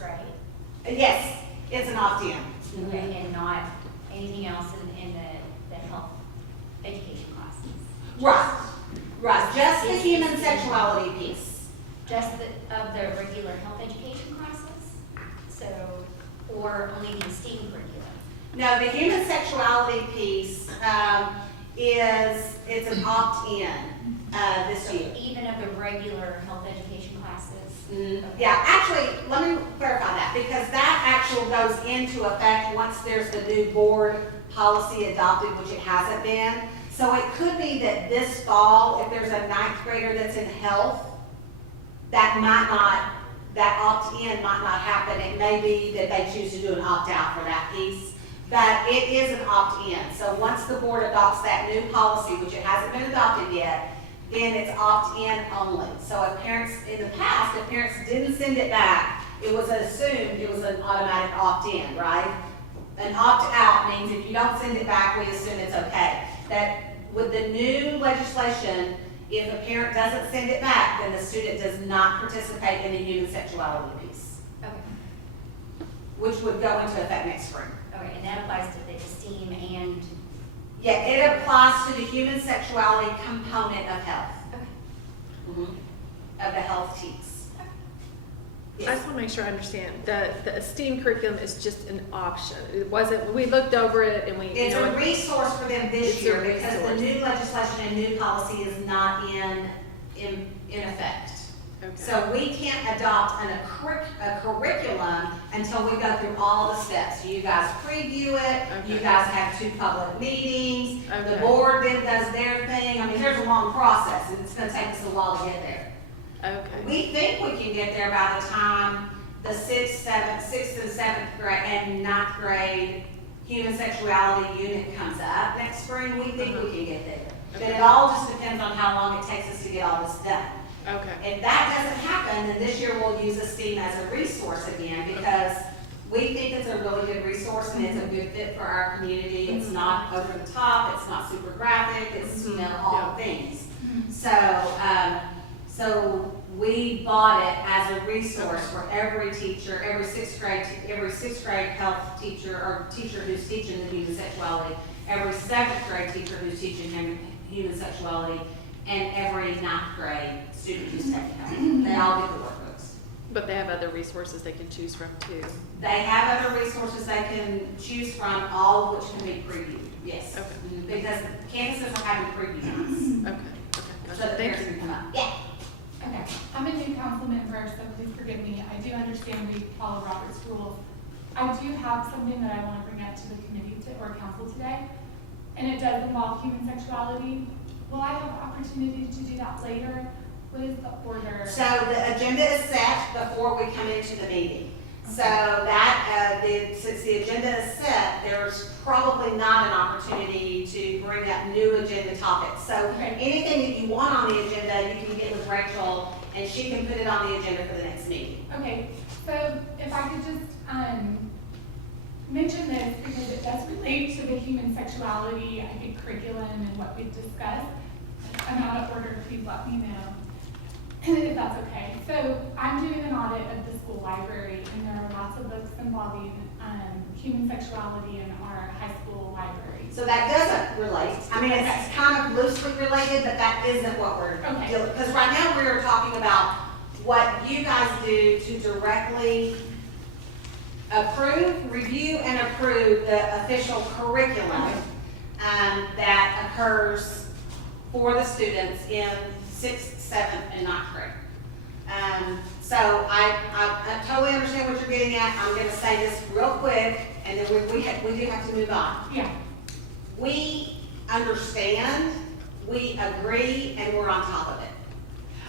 right? Yes, it's an opt-in. Okay, and not anything else in the health education classes? Right, just the human sexuality piece. Just of the regular health education classes? So, or only the STEAM curriculum? No, the human sexuality piece it's an opt-in this year. Even of the regular health education classes? Yeah, actually, let me clarify that, because that actually goes into effect once there's the new board policy adopted, which it hasn't been. So it could be that this fall, if there's a ninth grader that's in health, that opt-in might not happen. It may be that they choose to do an opt-out for that piece, but it is an opt-in. So once the board adopts that new policy, which it hasn't been adopted yet, then it's opt-in only. So if parents, in the past, if parents didn't send it back, it was assumed it was an automatic opt-in, right? An opt-out means if you don't send it back, we assume it's okay. That with the new legislation, if a parent doesn't send it back, then the student does not participate in the human sexuality piece, Okay, which would go into effect next spring. okay, and that applies to the STEAM and, Yeah, it applies to the human sexuality component of health, okay. of the health piece. I just want to make sure I understand. The esteemed curriculum is just an option. It wasn't, we looked over it and we, It's a resource for them this It's a year because the resource. new legislation and new policy is not in effect. Okay. So we can't adopt a curriculum until we go through all the steps. You guys preview it, you Okay. guys have 2 public meetings, the Okay. board then does their thing. I mean, there's a long process and it's gonna take us a while to get there. Okay. We think we can get there by the time the 6th and 7th grade and 9th grade human sexuality unit comes up next spring. We think we can get there. But it all just depends on how long it takes us to get all this done. Okay. If that doesn't happen, then this year we'll use STEAM as a resource again because we think it's a really good resource and it's a good fit for our community. It's not over the top, it's not super graphic, it's, all the things. So we bought it as a resource for every teacher, every sixth grade health teacher or teacher who's teaching the human sexuality, every 7th grade teacher who's teaching human sexuality, and every 9th grade student who's taking health. They all get the workbooks. But they have other resources they can choose from too. They have other resources they can choose from, all of which can be previewed, yes. Okay. Because campuses are having preview nights, Okay. so the Thank parents you. can come up. Yeah. Okay, I'm a new council member, so please forgive me. I do understand we follow Robert's rules. I do have something that I want to bring up to the committee or council today, and it does involve human sexuality. Will I have opportunity to do that later? What is the order? So the agenda is set before we come into the meeting. So that, since the agenda is set, there's probably not an opportunity to bring up new agenda topics. So Okay. anything that you want on the agenda, you can get with Rachel, and she can put it on the agenda for the next meeting. Okay, so if I could just mention this because it does relate to the human sexuality, I think, curriculum and what we've discussed. I'm out of order, please let me know if that's okay. So I'm doing an audit of the school library, and there are lots of books involving human sexuality in our high school library. So that doesn't relate. I mean, it's kind of loosely related, but that isn't what we're Okay. doing. Because right now we're talking about what you guys do to directly review and approve the official curriculum that occurs for the students in 6th, 7th, and 9th grade. So I totally understand what you're getting at. I'm going to say this real quick, and then we do have to move on. Yeah, We understand, we agree, and we're on top of it.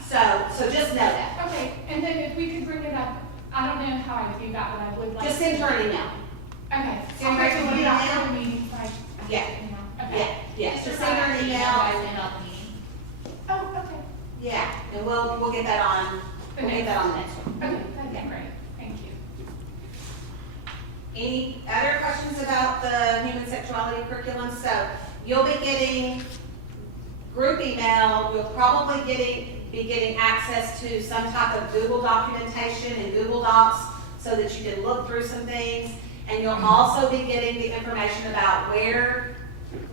So just know that. okay, and then if we could bring it up, I don't know how I would do that, but I would like. Just send her an email. Okay. Send I'll her bring an it up email. for the meeting, so I. Yeah. Okay. Yeah. Just Just send her an email. send out the meeting. Oh, okay. Yeah, and we'll get that on, we'll get that on the next one. Okay, that's great. Thank you. Any other questions about the human sexuality curriculum? So you'll be getting group email, you'll probably be getting access to some type of Google documentation and Google Docs. so that you can look through some things. And you'll also be getting the information about where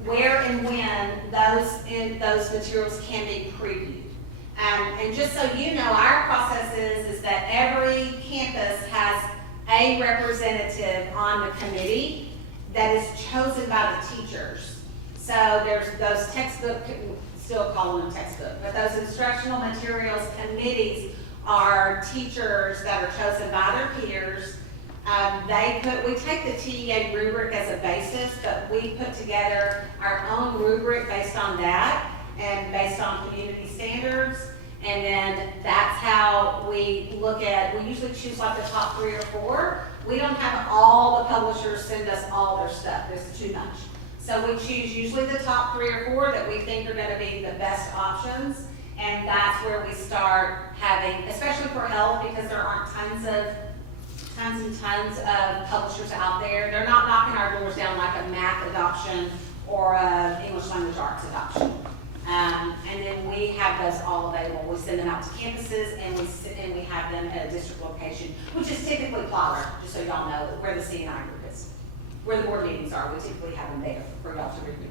and when those materials can be previewed. And just so you know, our process is that every campus has a representative on the committee that is chosen by the teachers. So there's those textbook, still call them textbook, but those instructional materials committees are teachers that are chosen by their peers. We take the TEA rubric as a basis, but we put together our own rubric based on that and based on community standards. And then that's how we look at, we usually choose like the top 3 or 4. We don't have all the publishers send us all their stuff, there's too much. So we choose usually the top 3 or 4 that we think are gonna be the best options. And that's where we start having, especially for health, because there aren't tons and tons of publishers out there. They're not knocking our doors down like a math adoption or a English language arts adoption. And then we have those all available. We send them out to campuses and we have them at a district location, which is typically Plyler, just so y'all know where the CNI group is. Where the board meetings are, we typically have them there for y'all to review.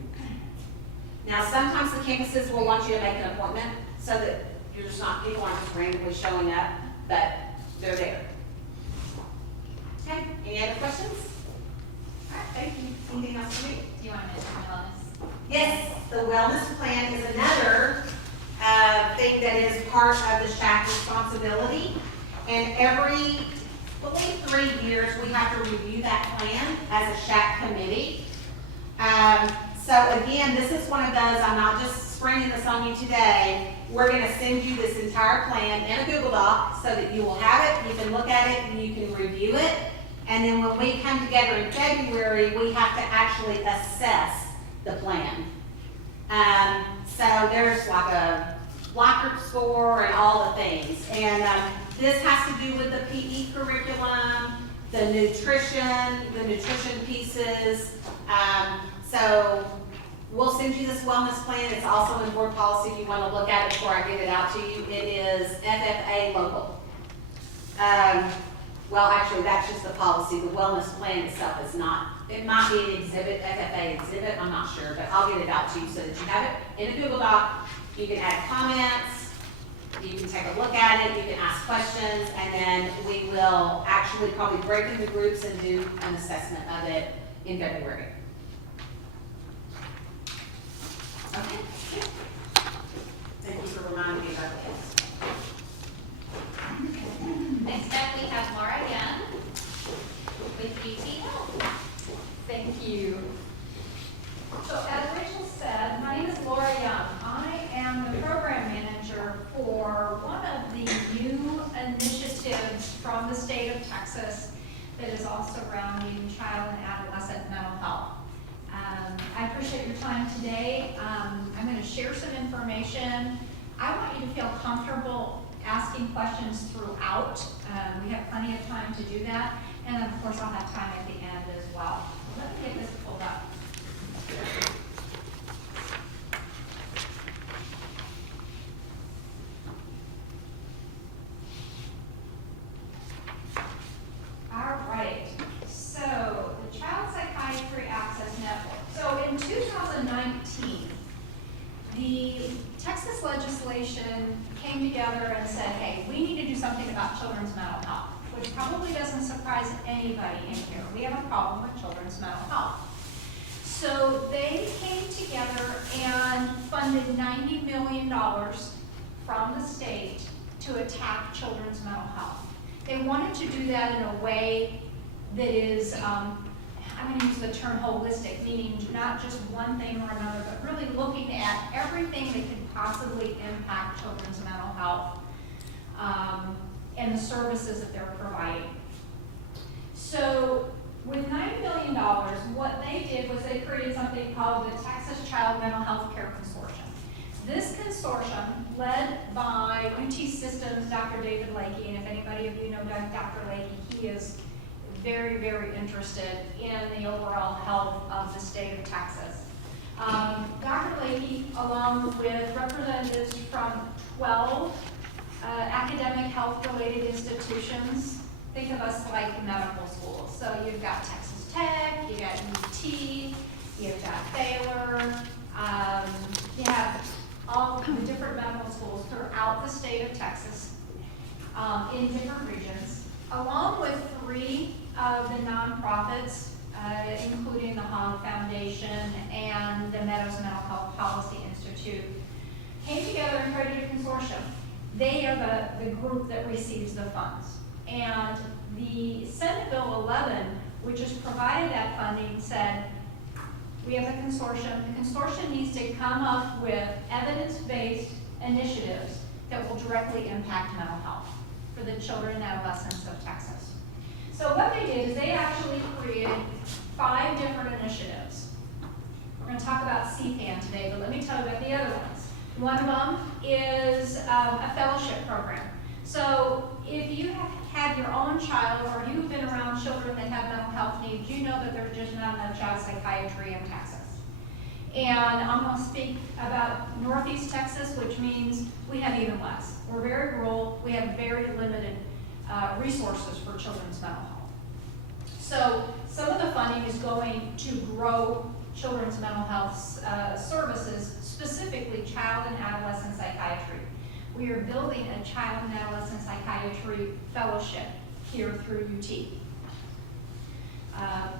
Now, sometimes the campuses will want you to make an appointment so that you're just not, people aren't just randomly showing up, but they're there. Okay, any other questions? All right, thank you. Anything else for me? Do you want to mention wellness? Yes, the wellness plan is another thing that is part of the SHAC responsibility. And every, I believe 3 years, we have to review that plan as a SHAC committee. So again, this is one of those, I'm not just springing this on you today. We're going to send you this entire plan in a Google Doc so that you will have it, you can look at it, and you can review it. And then when we come together in February, we have to actually assess the plan. So there's like a Likert score and all the things. And this has to do with the PE curriculum, the nutrition pieces. So we'll send you this wellness plan. It's also in board policy if you want to look at it before I get it out to you. It is FFA local. Well, actually, that's just the policy. The wellness plan itself is not. It might be an exhibit, FFA exhibit, I'm not sure, but I'll get it out to you so that you have it in a Google Doc. You can add comments, you can take a look at it, you can ask questions, and then we will actually probably break into groups and do an assessment of it in February. Okay. Thank you for reminding me about that. Next up, we have Laura Young with UT Health. Thank you. So as Rachel said, my name is Laura Young. I am the program manager for one of the new initiatives from the state of Texas that is also surrounding child and adolescent mental health. I appreciate your time today. I'm going to share some information. I want you to feel comfortable asking questions throughout. We have plenty of time to do that. And then, of course, I'll have time at the end as well. Let me get this pulled up. All right. So, the Child Psychiatry Access Network. So, in 2019, the Texas legislation came together and said, hey, we need to do something about children's mental health, which probably doesn't surprise anybody in here. We have a problem with children's mental health. So they came together and funded $90 million from the state to attack children's mental health. They wanted to do that in a way that is, I'm going to use the term holistic, meaning not just one thing or another, but really looking at everything that could possibly impact children's mental health and the services that they're providing. So with $9 million, what they did was they created something called the Texas Child Mental Health Care Consortium. This consortium, led by UT Systems, Dr. David Lakey, and if anybody of you know Dr. Lakey, he is very, very interested in the overall health of the state of Texas. Dr. Lakey, along with representatives from 12 academic health-related institutions, think of us like medical schools. So you've got Texas Tech, you got UT, you've got Baylor, you have all the different medical schools throughout the state of Texas, in different regions, along with 3 of the nonprofits, including the Hong Foundation and the Meadows Mental Health Policy Institute, came together and created a consortium. They are the group that receives the funds. And the Senate Bill 11, which has provided that funding, said, we have a consortium. The consortium needs to come up with evidence-based initiatives that will directly impact mental health for the children and adolescents of Texas. So what they did is they actually created 5 different initiatives. We're going to talk about CPAN today, but let me tell you about the other ones. One of them is a fellowship program. So if you have had your own child or you've been around children that have mental health needs, you know that there's just not enough child psychiatry in Texas. And I'm going to speak about Northeast Texas, which means we have even less. We're very rural. We have very limited resources for children's mental health. So some of the funding is going to grow children's mental health services, specifically child and adolescent psychiatry. We are building a child and adolescent psychiatry fellowship here through UT.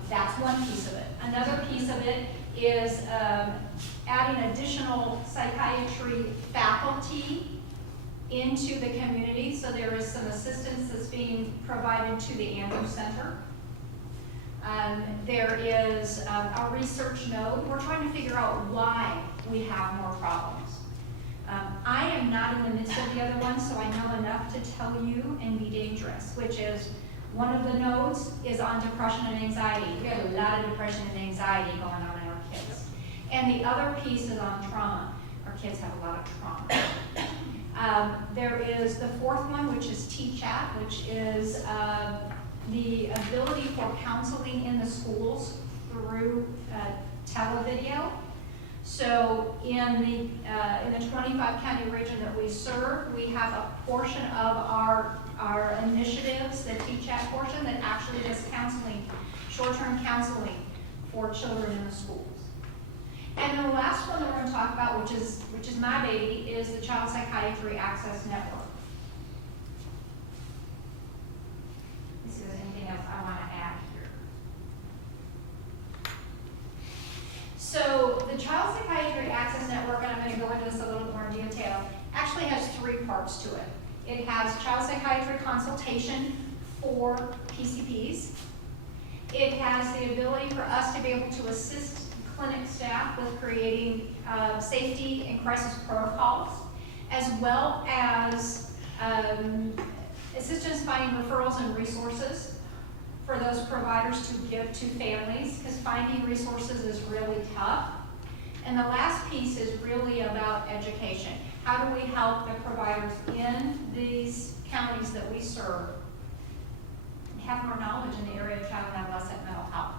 That's one piece of it. Another piece of it is adding additional psychiatry faculty into the community. So there is some assistance that's being provided to the Andrews Center. There is a research node. We're trying to figure out why we have more problems. I am not in the midst of the other one, so I know enough to tell you and be dangerous, which is one of the nodes is on depression and anxiety. We have a lot of depression and anxiety going on in our kids. And the other piece is on trauma. Our kids have a lot of trauma. There is the 4th one, which is TChat, which is the ability for counseling in the schools through televideo. So in the 25 county region that we serve, we have a portion of our initiatives, the TChat portion, that actually does counseling, short-term counseling for children in the schools. And then the last one that we're going to talk about, which is my baby, is the Child Psychiatry Access Network. Let's see if there's anything else I want to add here. So the Child Psychiatry Access Network, and I'm going to go into this a little more in detail, actually has 3 parts to it. It has child psychiatry consultation for PCPs. It has the ability for us to be able to assist clinic staff with creating safety and crisis protocols, as well as assistance finding referrals and resources for those providers to give to families, because finding resources is really tough. And the last piece is really about education. How do we help the providers in these counties that we serve have more knowledge in the area of child and adolescent mental health?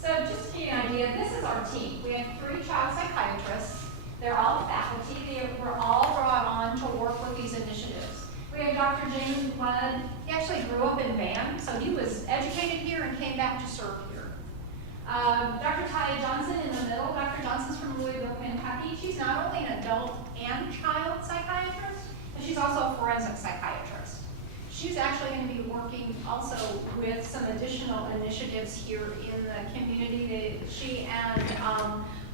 So just to give you an idea, this is our team. We have 3 child psychiatrists. They're all faculty. We're all brought on to work with these initiatives. We have Dr. James Blood. He actually grew up in Van, so he was educated here and came back to serve here. Dr. Taya Johnson in the middle. Dr. Johnson's from Louisville, Kentucky. She's not only an adult and child psychiatrist, but she's also a forensic psychiatrist. She's actually going to be working also with some additional initiatives here in the community. She and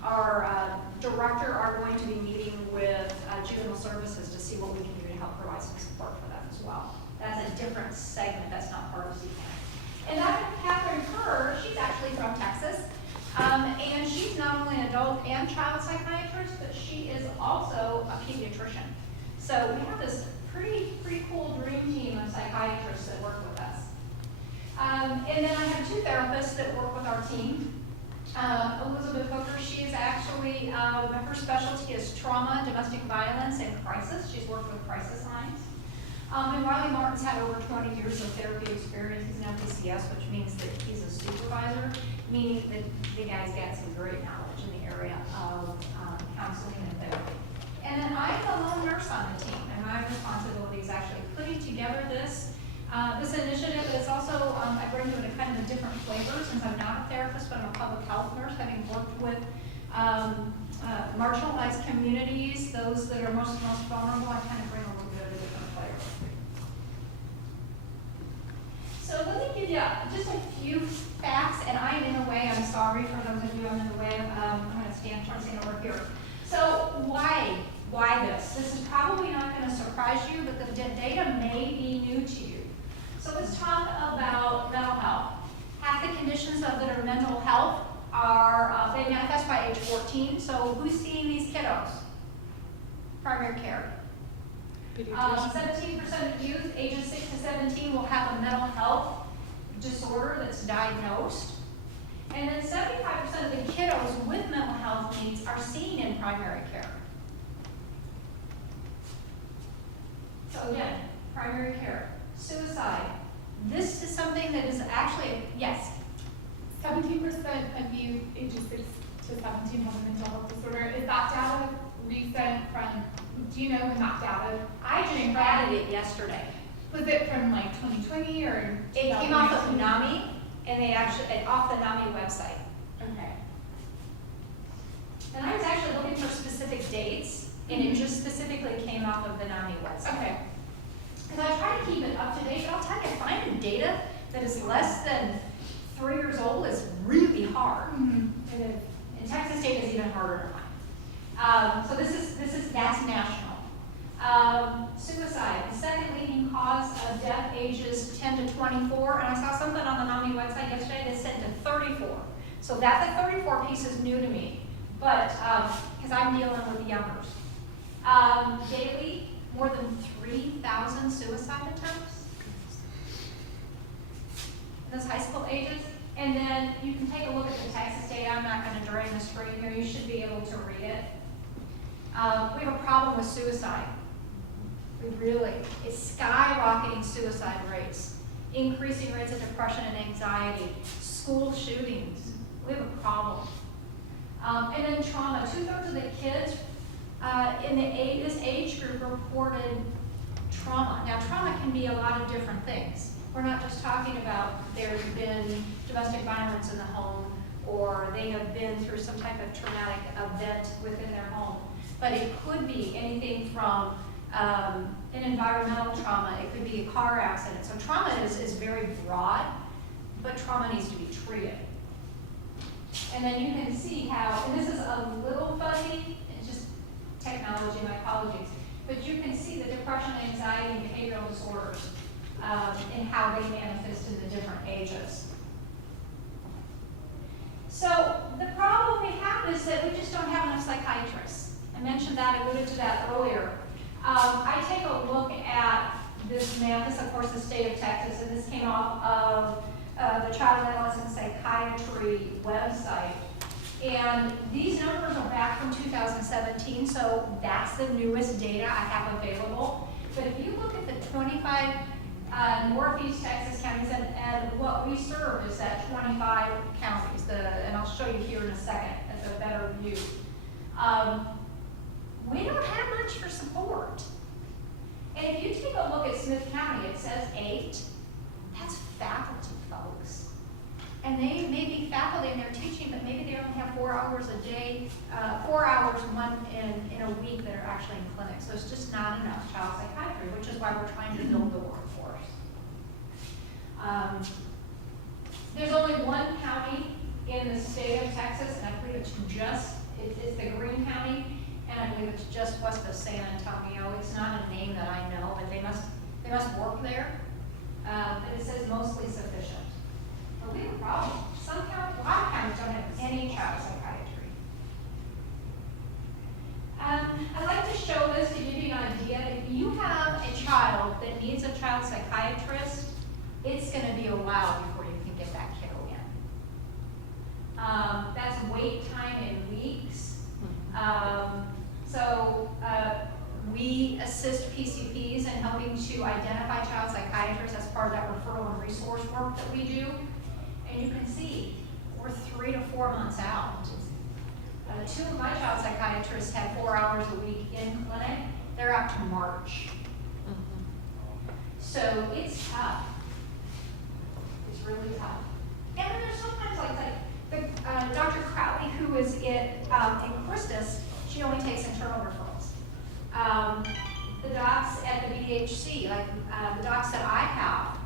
our director are going to be meeting with juvenile services to see what we can do to help provide some support for them as well. That's a different segment that's not part of CPAN. And Dr. Catherine Kerr, she's actually from Texas, and she's not only an adult and child psychiatrist, but she is also a pediatrician. So we have this pretty cool dream team of psychiatrists that work with us. And then I have 2 therapists that work with our team. Elizabeth Hooker, she is actually, her specialty is trauma, domestic violence, and crisis. She's worked with crisis lines. And Riley Martin's had over 20 years of therapy experience. He's an FPCS, which means that he's a supervisor, meaning that the guy's got some great knowledge in the area of counseling and therapy. And then I'm the lone nurse on the team, and my responsibility is actually putting together this This initiative is also, I bring to it a kind of a different flavor since I'm not a therapist, but I'm a public health nurse, having worked with marginalized communities, those that are most vulnerable. I kind of bring a little bit of a different flavor. So let me give you just a few facts, and I am in a way, I'm sorry for those of you I'm in the way of, I'm going to stand over here. So why this? This is probably not going to surprise you, but the data may be new to you. So let's talk about mental health. Half the conditions that are mental health are, they manifest by age 14. So who's seeing these kiddos? Primary care. 17% of youth ages 6 to 17 will have a mental health disorder that's diagnosed. And then 75% of the kiddos with mental health needs are seen in primary care. So again, primary care. Suicide. This is something that is actually, yes? 17% of youth ages 6 to 17 have a mental health disorder. Is that data recent from, do you know when that data? I just added it yesterday. Was it from like 2020 or? It came off of NAMI, and they actually, off the NAMI website. Okay. And I was actually looking for specific dates, and it just specifically came off of the NAMI website. Okay. Because I try to keep it up to date, but I'll tell you, finding data that is less than 3 years old is really hard. Mm-hmm. And Texas data is even harder to find. So that's national. Suicide, the second leading cause of death, ages 10 to 24, and I saw something on the NAMI website yesterday that said to 34. So that 34 piece is new to me, but because I'm dealing with the youngers. Daily, more than 3,000 suicide attempts in those high school ages. And then you can take a look at the Texas data. I'm not going to during the screen here. You should be able to read it. We have a problem with suicide. It's skyrocketing suicide rates, increasing rates of depression and anxiety, school shootings. We have a problem. And then trauma. 2/3 of the kids in this age group reported trauma. Now, trauma can be a lot of different things. We're not just talking about there's been domestic violence in the home, or they have been through some type of traumatic event within their home. But it could be anything from an environmental trauma. It could be a car accident. So trauma is very broad, but trauma needs to be treated. And then you can see how, and this is a little fuzzy, it's just technology, my apologies, but you can see the depression, anxiety, and behavioral disorders and how they manifest in the different ages. So the problem we have is that we just don't have enough psychiatrists. I mentioned that, alluded to that earlier. I take a look at this map. This, of course, is the state of Texas, and this came off of the Child and Adolescent Psychiatry website. And these numbers are back from 2017, so that's the newest data I have available. But if you look at the 25 Northeast Texas counties, and what we serve is that 25 counties, and I'll show you here in a second as a better view. We don't have much for support. And if you take a look at Smith County, it says 8. That's faculty, folks. And they may be faculty and they're teaching, but maybe they only have 4 hours a day, 4 hours in a week that are actually in clinic. So it's just not enough child psychiatry, which is why we're trying to build the workforce. There's only one county in the state of Texas, and I believe it's the Green County, and I believe it's just west of San Antonio. It's not a name that I know, but they must work there. But it says mostly sufficient. But we have a problem. A lot of counties don't have any child psychiatry. I'd like to show this to give you an idea. If you have a child that needs a child psychiatrist, it's going to be a while before you can get that kiddo in. That's wait time in weeks. We assist PCPs in helping to identify child psychiatrists as part of that referral and resource work that we do. And you can see we're 3 to 4 months out. 2 of my child psychiatrists had 4 hours a week in clinic. They're out to March. So it's tough. It's really tough. And then there's sometimes the Dr. Crowley, who is in Christus, she only takes internal referrals. The docs at the BHC, the docs that I have,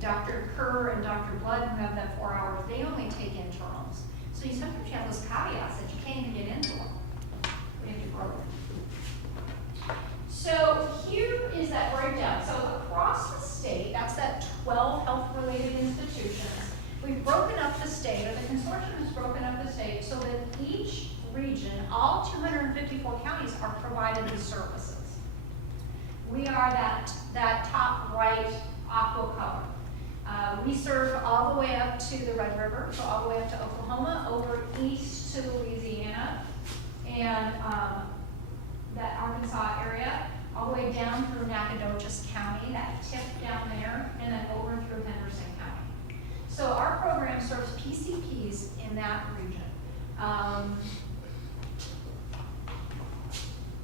Dr. Kerr and Dr. Blood, who have that 4 hours, they only take internals. So sometimes you have those caveats that you can't even get into them. We have to grow them. So here is that breakdown. So across the state, that's that 12 health-related institutions. We've broken up the state, or the consortium has broken up the state, so that each region, all 254 counties, are provided these services. We are that top right aqua color. We serve all the way up to the Red River, so all the way up to Oklahoma, over east to Louisiana, and that Arkansas area, all the way down through Nacogdoches County, that tip down there, and then over through Henderson County. So our program serves PCPs in that region. I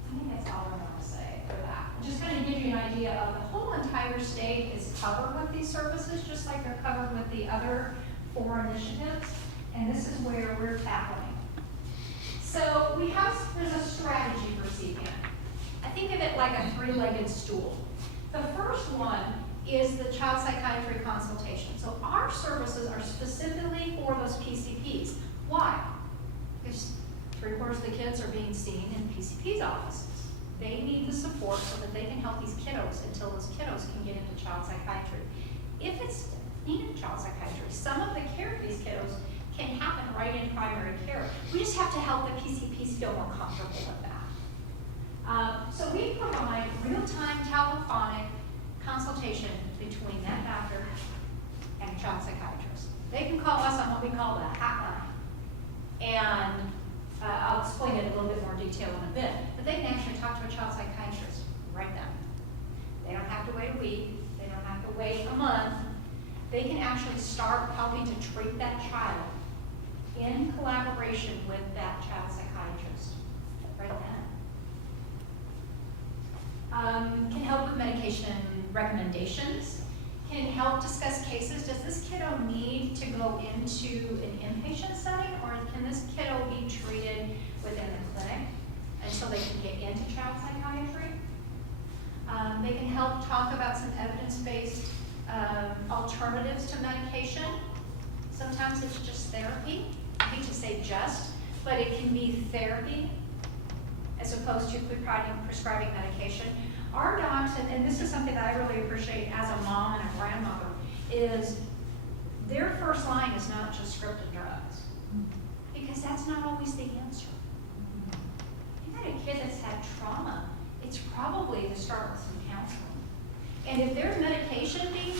think that's all I want to say for that. Just kind of give you an idea of the whole entire state is covered with these services, just like they're covered with the other 4 initiatives, and this is where we're tackling. So there's a strategy for CPN. I think of it like a 3-legged stool. The first one is the child psychiatry consultation. So our services are specifically for those PCPs. Why? Because 3/4 of the kids are being seen in PCP's offices. They need the support so that they can help these kiddos until those kiddos can get into child psychiatry. If it's needed child psychiatry, some of the care for these kiddos can happen right in primary care. We just have to help the PCPs feel more comfortable with that. So we provide real-time telephonic consultation between that doctor and a child psychiatrist. They can call us on what we call the hotline. And I'll explain it in a little bit more detail in a bit. But they can actually talk to a child psychiatrist right then. They don't have to wait a week. They don't have to wait a month. They can actually start helping to treat that child in collaboration with that child psychiatrist right then. Can help with medication recommendations, can help discuss cases. Does this kiddo need to go into an inpatient setting, or can this kiddo be treated within the clinic until they can get into child psychiatry? They can help talk about some evidence-based alternatives to medication. Sometimes it's just therapy. I hate to say just, but it can be therapy as opposed to prescribing medication. Our docs, and this is something that I really appreciate as a mom and a grandmother, is their first line is not just scripted drugs, because that's not always the answer. If you got a kid that's had trauma, it's probably to start with some counseling. And if there's medication being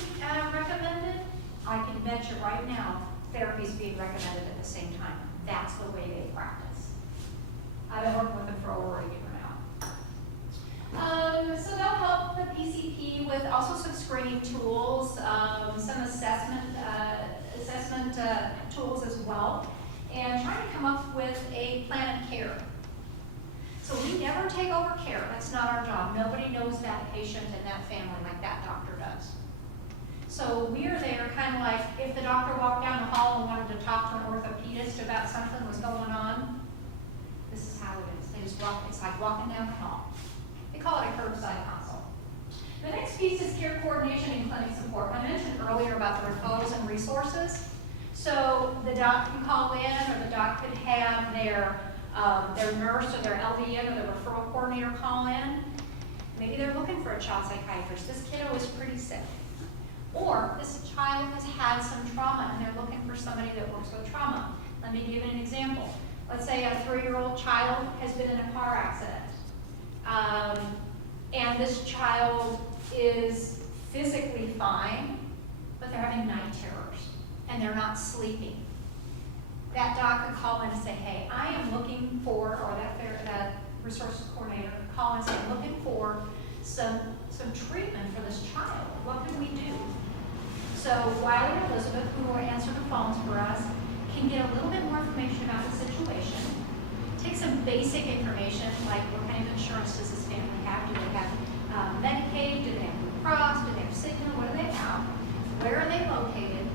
recommended, I can bet you right now therapy is being recommended at the same time. That's the way they practice. I've been working with them for over a year now. So they'll help the PCP with also some screening tools, some assessment tools as well, and trying to come up with a plan of care. So we never take over care. That's not our job. Nobody knows that patient and that family like that doctor does. So we're there kind of like if the doctor walked down the hall and wanted to talk to an orthopedist about something was going on, this is how it is. They just walk, it's like walking down the hall. They call it a curbside consult. The next piece is care coordination and clinic support. I mentioned earlier about the referrals and resources. So the doc can call in, or the doc could have their nurse or their LVN or the referral coordinator call in. Maybe they're looking for a child psychiatrist. This kiddo is pretty sick. Or this child has had some trauma and they're looking for somebody that works with trauma. Let me give you an example. Let's say a 3-year-old child has been in a car accident. And this child is physically fine, but they're having night terrors and they're not sleeping. That doc could call in and say, hey, I am looking for, or that resource coordinator could call and say, I'm looking for some treatment for this child. What can we do? So Wiley and Elizabeth, who will answer the phones for us, can get a little bit more information about the situation, take some basic information like what kind of insurance does this family have? Do they have Medicaid? Do they have Blue Cross, do they have Signal, what do they have? Where are they located?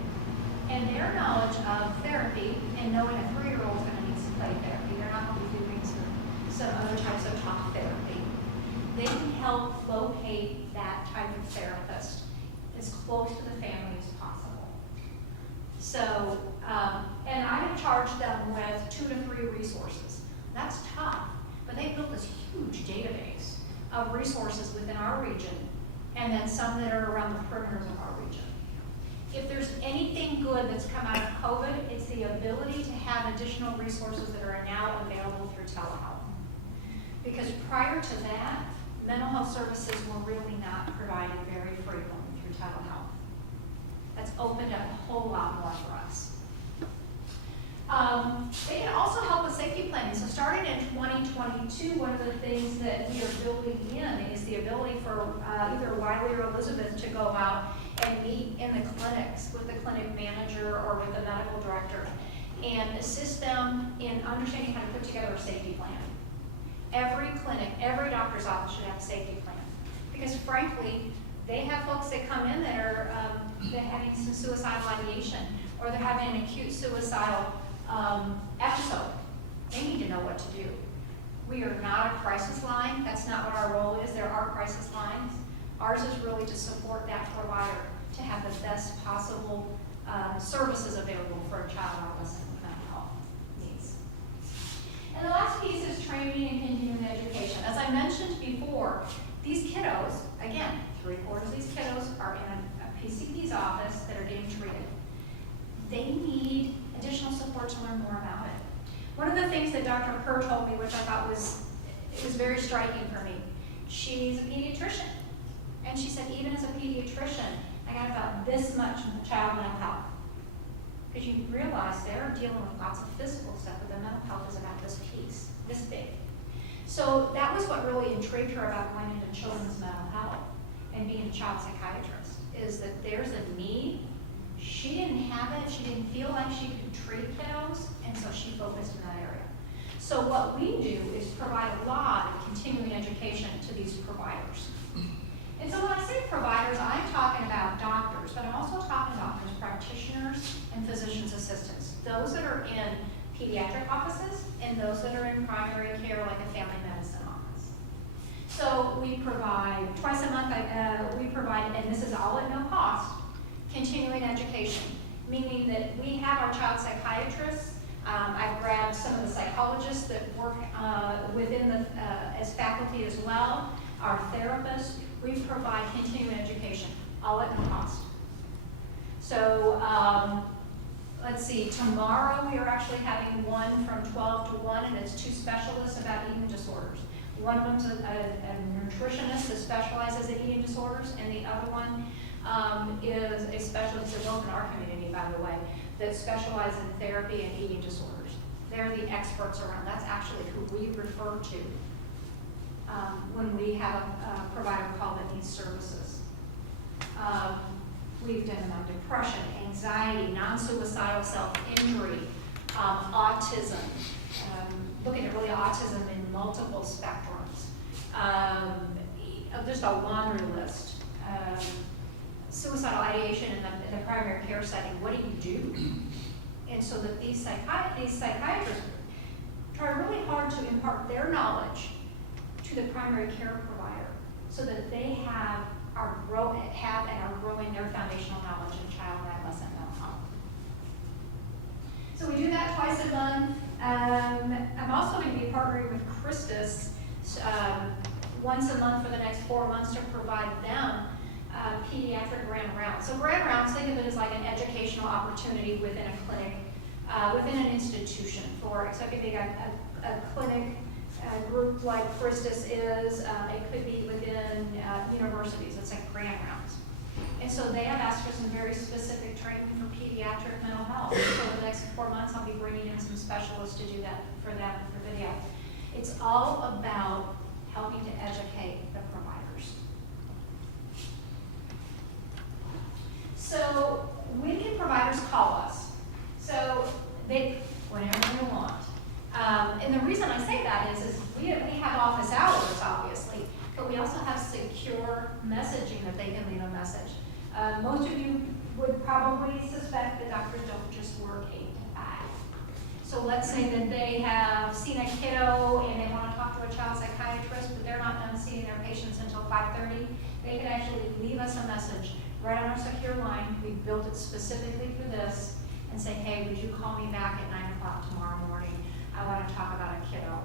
And their knowledge of therapy and knowing a 3-year-old's gonna need some play therapy, they're not gonna be doing some other types of talk therapy. They can help locate that type of therapist as close to the family as possible. So, and I have charged them with 2 to 3 resources. That's tough, but they built this huge database of resources within our region, and then some that are around the perimeters of our region. If there's anything good that's come out of COVID, it's the ability to have additional resources that are now available through telehealth. Because prior to that, mental health services were really not provided very frequently through telehealth. That's opened up a whole lot more for us. They can also help with safety planning. So starting in 2022, one of the things that we are building in is the ability for either Wiley or Elizabeth to go out and meet in the clinics with the clinic manager or with the medical director and assist them in understanding how to put together a safety plan. Every clinic, every doctor's office should have a safety plan. Because frankly, they have folks that come in that are they're having some suicidal ideation, or they're having an acute suicidal episode. They need to know what to do. We are not a crisis line. That's not what our role is. There are crisis lines. Ours is really to support that provider to have the best possible services available for a child or adolescent with mental health needs. And the last piece is training and continuing education. As I mentioned before, these kiddos, again, 3/4 of these kiddos are in a PCP's office that are getting treated. They need additional support to learn more about it. One of the things that Dr. Kerr told me, which I thought was very striking for me, she's a pediatrician. And she said, even as a pediatrician, I got about this much in child mental health. Because you realize they're dealing with lots of physical stuff, but the mental health is about this piece, this big. So that was what really intrigued her about going into children's mental health and being a child psychiatrist, is that there's a need. She didn't have it, she didn't feel like she could treat kiddos, and so she focused in that area. So what we do is provide a lot of continuing education to these providers. And so when I say providers, I'm talking about doctors, but I'm also talking about nurse practitioners and physician's assistants, those that are in pediatric offices and those that are in primary care, like a family medicine office. So we provide twice a month, and this is all at no cost, continuing education, meaning that we have our child psychiatrists. I've grabbed some of the psychologists that work within the, as faculty as well, our therapists. We provide continuing education, all at no cost. So let's see, tomorrow we are actually having one from 12 to 1, and it's 2 specialists about eating disorders. One of them's a nutritionist that specializes in eating disorders, and the other one is a specialist, they're both in our community, by the way, that specialize in therapy and eating disorders. They're the experts around. That's actually who we refer to when we have a provider call that needs services. We've done them on depression, anxiety, non-suicidal self-injury, autism, looking at really autism in multiple spectrums, just a laundry list. Suicidal ideation in the primary care setting, what do you do? And so that these psychiatrists try really hard to impart their knowledge to the primary care provider so that they have and are growing their foundational knowledge in child and adolescent mental health. So we do that twice a month. I'm also going to be partnering with Christus once a month for the next 4 months to provide them pediatric grand rounds. So grand rounds, think of it as like an educational opportunity within a clinic, within an institution. For example, they got a clinic group like Christus is, it could be within universities. It's like grand rounds. And so they have asked for some very specific training for pediatric mental health. So for the next 4 months, I'll be bringing in some specialists to do that for them for video. It's all about helping to educate the providers. So when can providers call us? So whenever they want. And the reason I say that is we have office hours, obviously, but we also have secure messaging that they can leave a message. Most of you would probably suspect that doctors don't just work 8 to 5. So let's say that they have seen a kiddo and they want to talk to a child psychiatrist, but they're not done seeing their patients until 5:30. They could actually leave us a message right on our secure line. We built it specifically for this, and say, hey, would you call me back at 9 o'clock tomorrow morning? I want to talk about a kiddo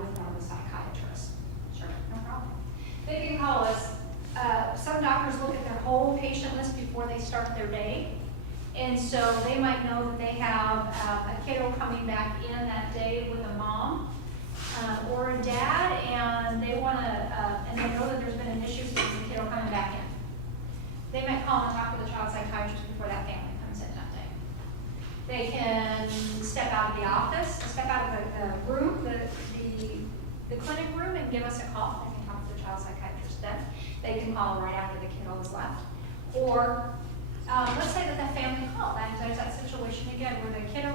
with one of the psychiatrists. Sure, no problem. They can call us. Some doctors look at their whole patient list before they start their day. And so they might know that they have a kiddo coming back in that day with a mom or a dad, and they want to, and they know that there's been an issue with the kiddo coming back in. They might call and talk to the child psychiatrist before that family comes in that day. They can step out of the office, step out of the room, the clinic room, and give us a call. They can talk to the child psychiatrist then. They can call right after the kiddo is left. Or let's say that the family called, and there's that situation again where the kiddo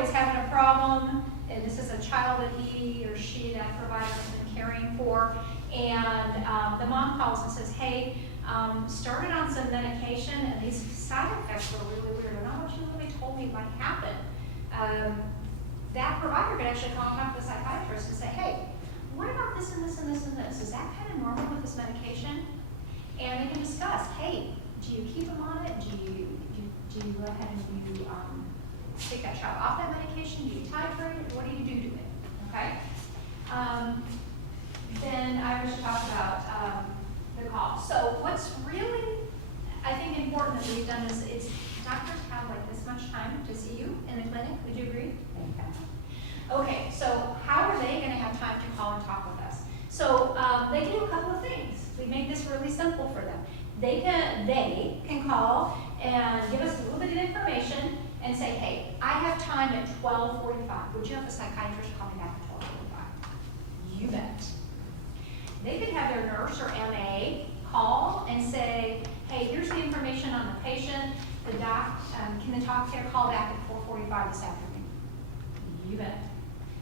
is having a problem, and this is a child that he or she, that provider, has been caring for, and the mom calls and says, hey, started on some medication, and these side effects were really weird, and not what you really told me what happened. That provider could actually call and talk to the psychiatrist and say, hey, what about this and this and this and this? Is that kind of normal with this medication? And they can discuss, hey, do you keep them on it? Do you go ahead and you take that child off that medication? Do you titrate it? What do you do to it? Okay? Then I was to talk about the call. So what's really, I think, important that we've done is doctors have like this much time to see you in the clinic. Would you agree? Okay, so how are they going to have time to call and talk with us? So they can do a couple of things. We make this really simple for them. They can call and give us a little bit of information and say, hey, I have time at 12:45. Would you have a psychiatrist call me back at 12:45? You bet. They could have their nurse or MA call and say, hey, here's the information on the patient. The doc, can the doc call back at 4:45 this afternoon? You bet.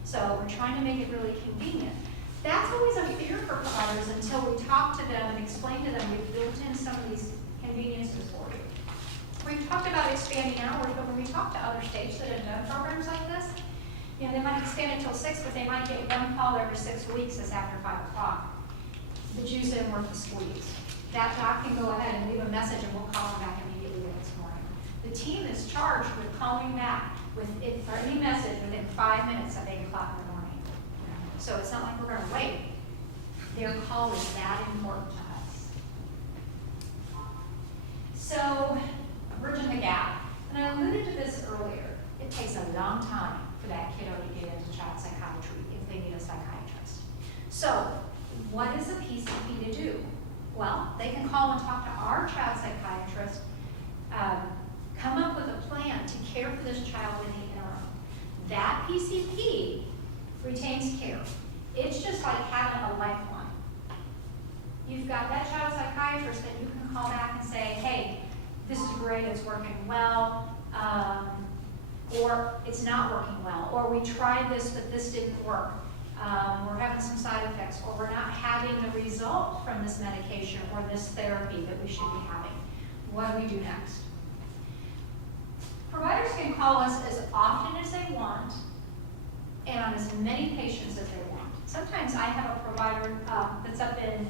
So we're trying to make it really convenient. That's always a fear for providers until we talk to them and explain to them we've built in some of these conveniences for you. We've talked about expanding hours, but when we talk to other states that have done programs like this, you know, they might expand it till 6, but they might get one call every 6 weeks that's after 5 o'clock. The juice isn't worth the squeeze. That doc can go ahead and leave a message and we'll call them back immediately the next morning. The team is charged with calling back with it for any message within 5 minutes at 8 o'clock in the morning. So it's not like we're going to wait. Their call is that important to us. So, bridging the gap. And I alluded to this earlier. It takes a long time for that kiddo to get into child psychiatry if they need a psychiatrist. So, what is a PCP to do? Well, they can call and talk to our child psychiatrist, come up with a plan to care for this child in the interim. That PCP retains care. It's just like having a lifeline. You've got that child psychiatrist that you can call back and say, hey, this is great, it's working well, or it's not working well, or we tried this, but this didn't work. We're having some side effects, or we're not having the result from this medication or this therapy that we should be having. What do we do next? Providers can call us as often as they want and on as many patients as they want. Sometimes I have a provider that's up in,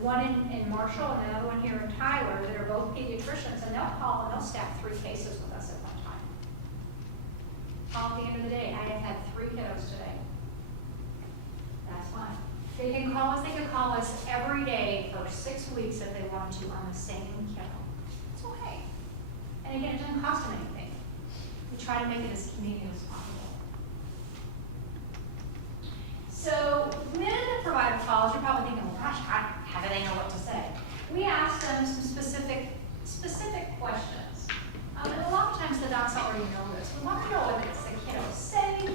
one in Marshall and another one here in Tyler that are both pediatricians, and they'll call and they'll stack 3 cases with us at one time. Call at the end of the day, I have had 3 kiddos today. That's fine. They can call us, they can call us every day for 6 weeks if they want to on the same kiddo. It's okay. And again, it doesn't cost them anything. We try to make it as convenient as possible. So when the provider calls, you're probably thinking, well, gosh, how do they know what to say? We ask them some specific questions. And a lot of times the docs already know this. We want to know whether it's the kiddo's safe,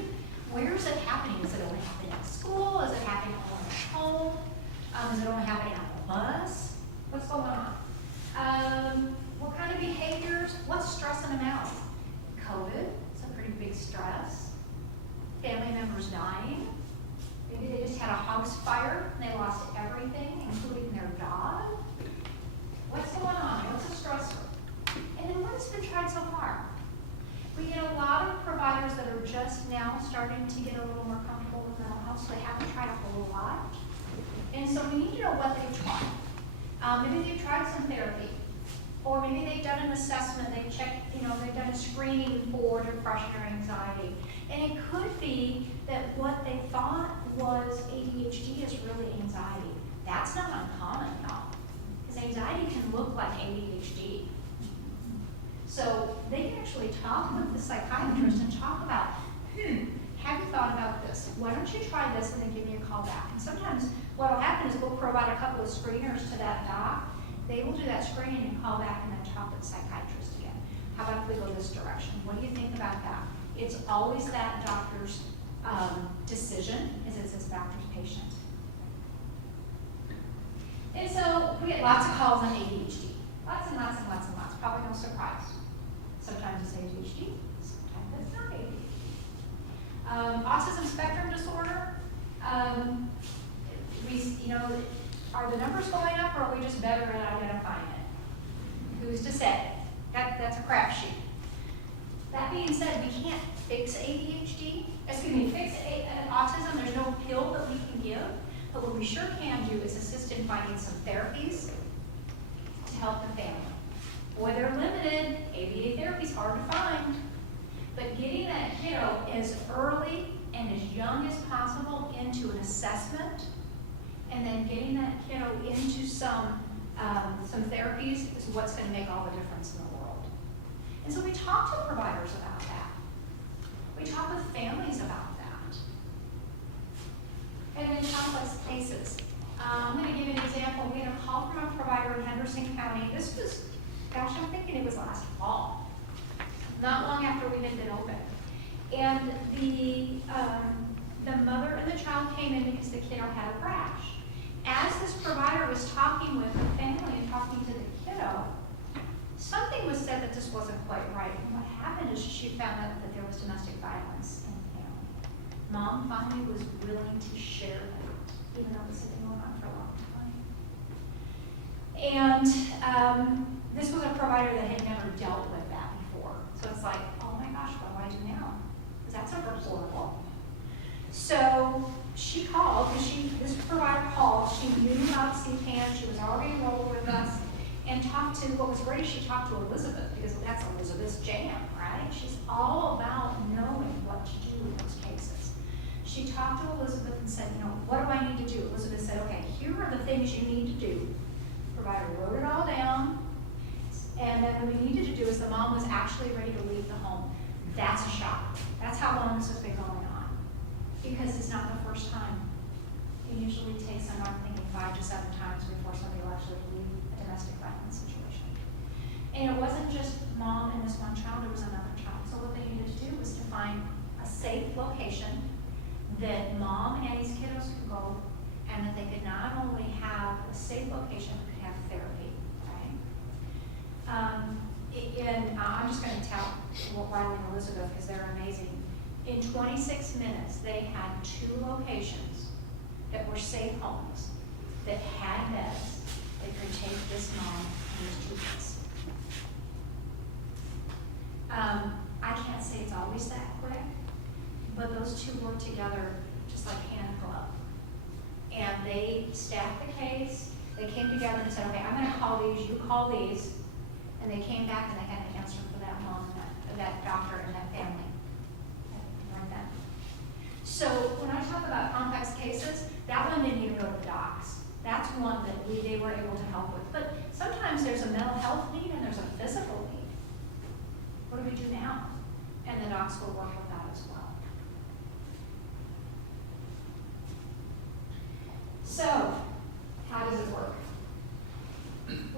where is it happening? Is it only happening at school? Is it happening only at home? Is it only happening on the bus? What's going on? What kind of behaviors? What's stressing them out? COVID, it's a pretty big stress. Family members dying. Maybe they just had a house fire and they lost a lot of providers that are just now starting to get a little more comfortable with mental health, so they haven't tried a whole lot. And so we need to know what they've tried. Maybe they've tried some therapy, or maybe they've done an assessment, they've checked, they've done a screening for depression or anxiety. And it could be that what they thought was ADHD is really anxiety. That's not uncommon, y'all, because anxiety can look like ADHD. So they can actually talk with the psychiatrist and talk about, have you thought about this? Why don't you try this and then give me a call back? And sometimes what will happen is we'll provide a couple of screeners to that doc. They will do that screening and call back and then talk with the psychiatrist again. How about if we go this direction? What do you think about that? It's always that doctor's decision, as it's his doctor's patient. And so we get lots of calls on ADHD. Lots and lots and lots and lots. Probably no surprise. Sometimes it's ADHD, sometimes it's not ADHD. Autism spectrum disorder. Are the numbers going up, or are we just better at identifying it? Who's to say? That's a crapshoot. That being said, we can't fix ADHD. Fix autism. There's no pill that we can give. But what we sure can do is assist in finding some therapies to help the family. Boy, they're limited. ABA therapy is hard to find. But getting that kiddo as early and as young as possible into an assessment, and then getting that kiddo into some therapies is what's going to make all the difference in the world. And so we talk to providers about that. We talk with families about that. And in complex cases, I'm going to give you an example. We had a call from a provider in Henderson County. This was, I'm thinking it was last fall, not long after we had been open. And the mother and the child came in because the kiddo had a crash. As this provider was talking with the family and talking to the kiddo, something was said that just wasn't quite right. And what happened is she found out that there was domestic violence in the family. Mom finally was willing to share that, even though this had been going on for a long time. And this was a provider that had never dealt with that before. So it's like, oh my gosh, what do I do now? Because that's horrible. So she called, this provider called, she knew about CPAN, she was already enrolled with us, and talked to, what was great is she talked to Elizabeth, because that's Elizabeth's jam, right? She's all about knowing what to do in those cases. She talked to Elizabeth and said, what do I need to do? Elizabeth said, okay, here are the things you need to do. The provider wrote it all down, and then what we needed to do is the mom was actually ready to leave the home. That's a shock. That's how long this has been going on. Because it's not the first time. It usually takes, I'm thinking 5 to 7 times before somebody will actually leave a domestic violence situation. And it wasn't just mom and this one child, there was another child. So what they needed to do was to find a safe location that mom and these kiddos could go, and that they could not only have a safe location, but could have therapy, right? And I'm just going to tell Riley and Elizabeth, because they're amazing. In 26 minutes, they had 2 locations that were safe homes that had beds that could take this mom and these 2 kids. I can't say it's always that quick, but those 2 worked together just like hand and glove. And they staffed the case. They came together and said, okay, I'm going to call these, you call these. And they came back and they had an answer for that mom, and that doctor, and that family. Right then. So when I talk about complex cases, that one didn't even go to the docs. That's one that they were able to help with. But sometimes there's a mental health need and there's a physical need. What do we do now? And the docs will work with that as well. So, how does it work?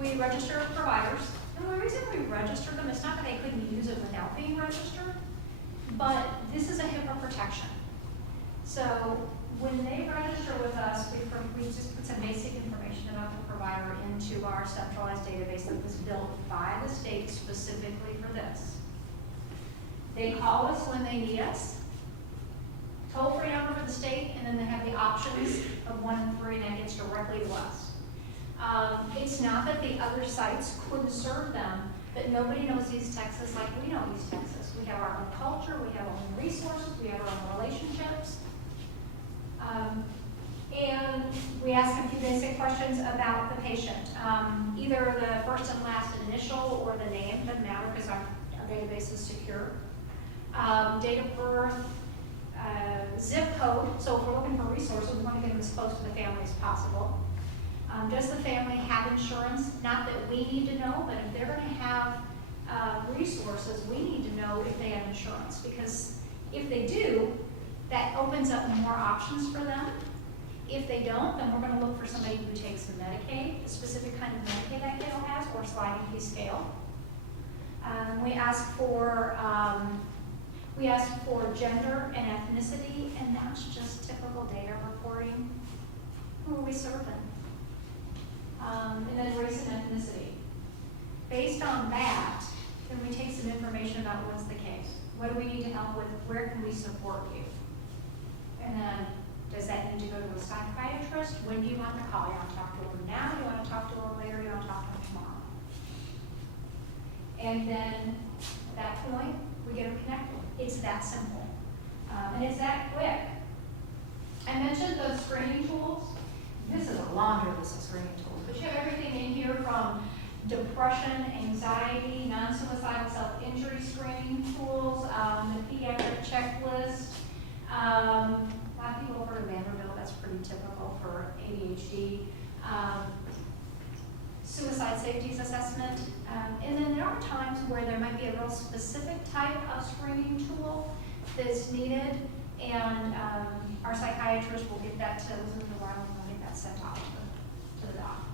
We register providers. And the reason we register them is not that they couldn't use it without being registered, but this is a HIPAA protection. So when they register with us, we just put some basic information about the provider into our centralized database that was built by the state specifically for this. They call us when they need us, toll-free number for the state, and then they have the options of 1 and 3, and that gets directly to us. It's not that the other sites couldn't serve them, but nobody knows East Texas like we know East Texas. We have our own culture, we have our own resources, we have our own relationships. And we ask a few basic questions about the patient. Either the first and last initial or the name, doesn't matter because our database is secure. Date of birth, zip code, so if we're looking for resources, we want to get them as close to the family as possible. Does the family have insurance? Not that we need to know, but if they're going to have resources, we need to know if they have insurance, because if they do, that opens up more options for them. If they don't, then we're going to look for somebody who takes Medicaid, a specific kind of Medicaid that kiddo has, or sliding fee scale. We ask for gender and ethnicity, and that's just typical data reporting. Who are we serving? And then race and ethnicity. Based on that, then we take some information about what's the case. What do we need to help with? Where can we support you? And then, does that need to go to a psychiatrist? When do you want to call? You want to talk to her now? Do you want to talk to her later? Do you want to talk to her tomorrow? And then, at that point, we get her connected. It's that simple. And it's that quick. I mentioned those screening tools. This is a laundry list of screening tools, but you have everything in here from depression, anxiety, non-suicidal self-injury screening tools, the pediatric checklist. A lot of people have heard of Vanderbilt, that's pretty typical for ADHD. Suicide safeties assessment. And then there are times where there might be a real specific type of screening tool that's needed, and our psychiatrist will get that to Elizabeth and we'll get that sent off to the doc.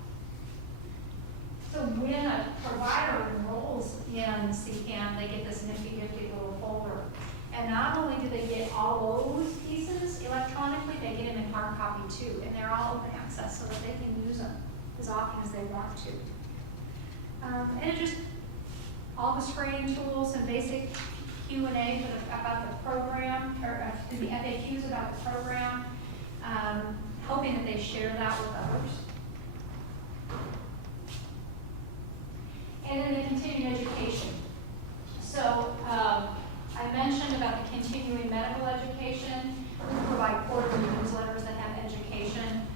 So when a provider enrolls in CCAN, they get this nifty little folder. And not only do they get all those pieces electronically, they get them in hard copy too. And they're all open access so that they can use them as often as they want to. And it just, all the screening tools and basic Q&A about the program, or the FAQs about the program, hoping that they share that with others. And then the continuing education. So I mentioned about the continuing medical education. We provide quarterly newsletters that have education.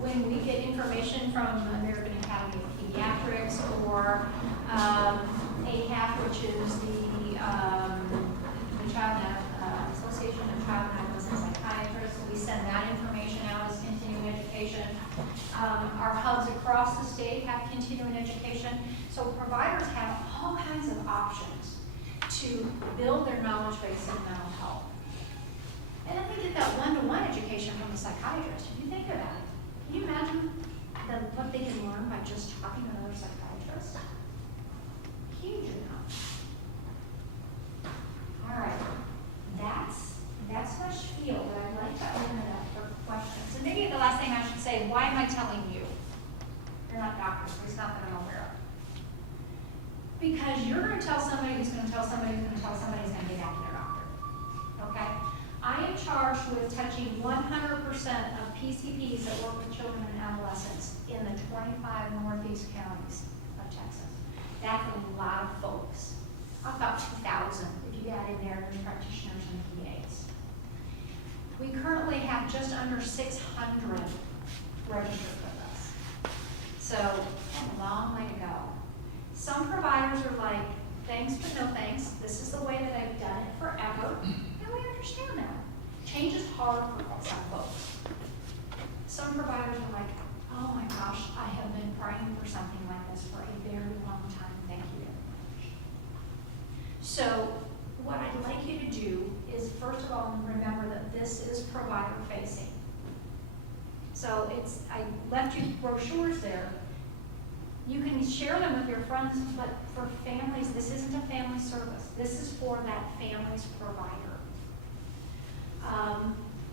When we get information from the American Academy of Pediatrics or ACAP, which is the Child Association of Child and Adolescent Psychiatrists, we send that information out as continuing education. Our hubs across the state have continuing education. So providers have all kinds of options to build their knowledge base in mental health. And then we get that one-to-one education from the psychiatrist. If you think about it, can you imagine what they can learn by just talking to another psychiatrist? Huge amount. All right, that's my spiel, but I'd like to open it up for questions. And maybe the last thing I should say, why am I telling you? You're not doctors, at least not that I'm aware of. Because you're going to tell somebody who's going to tell somebody who's going to tell somebody who's going to get back to their doctor. Okay? I am charged with touching 100% of PCPs that work with children and adolescents in the 25 northeast counties of Texas. That's a lot of folks. About 2,000 if you add in there nurse practitioners and PAs. We currently have just under 600 registered with us. So, a long way to go. Some providers are like, thanks but no thanks. This is the way that I've done it forever. And we understand that. Change is hard for some folks. Some providers are like, oh my gosh, I have been praying for something like this for a very long time. Thank you very much. So what I'd like you to do is, first of all, remember that this is provider facing. So I left you brochures there. You can share them with your friends, but for families, this isn't a family service. This is for that family's provider.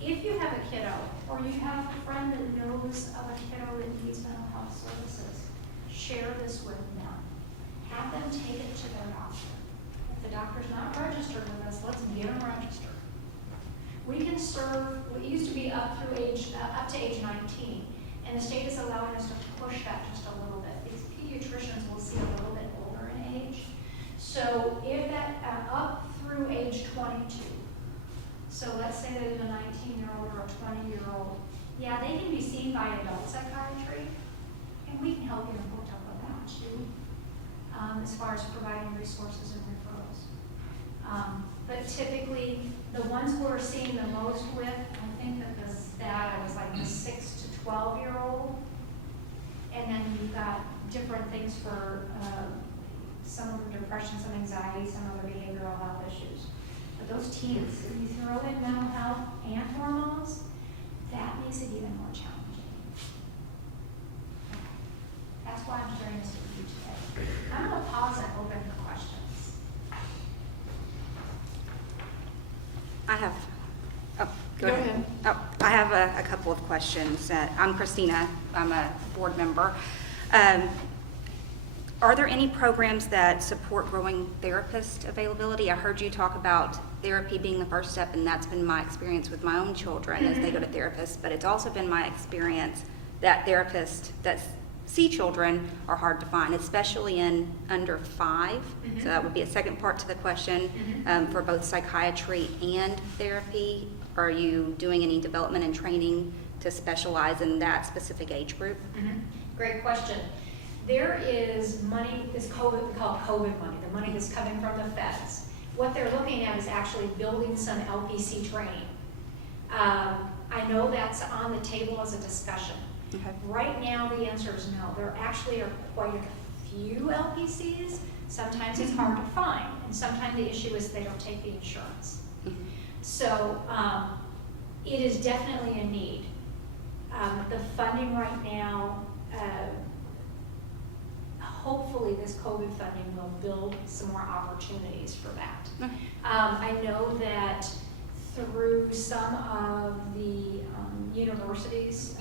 If you have a kiddo, or you have a friend that knows of a kiddo that needs mental health services, share this with them. Have them take it to their doctor. If the doctor's not registered with us, let's get them registered. We can serve, it used to be up to age 19, and the state is allowing us to push that just a little bit. These pediatricians will see a little bit older 19-year-old or a 20-year-old, yeah, they can be seen by adult psychiatry, and we can help get them hooked up with that too, as far as providing resources and referrals. But typically, the ones we're seeing the most with, I think that the stat was like the 6 to 12-year-old, and then you've got different things for some of them depression, some anxiety, some other behavioral health issues. But those teens, if you throw in mental health and hormones, that makes it even more challenging. That's why I'm sharing this with you today. I'm going to pause and open for questions. I have, Go ahead. I have a couple of questions. I'm Christina, I'm a board member. Are there any programs that support growing therapist availability? I heard you talk about therapy being the first step, and that's been my experience with my own children as they go to therapists, but it's also been my experience that therapists that see children are hard to find, especially in under 5. So that would be a second part to the question. For both psychiatry and therapy, are you doing any development and training to specialize in that specific age group? Great question. There is money, this COVID, we call it COVID money, the money that's coming from the feds. What they're looking at is actually building some LPC training. I know that's on the table as a discussion. Okay. Right now, the answer is no. There actually are quite a few LPCs. Sometimes it's hard to find, and sometimes the issue is they don't take the insurance. So it is definitely a need. The funding right now, hopefully this COVID funding will build some more opportunities for that. I know that through some of the universities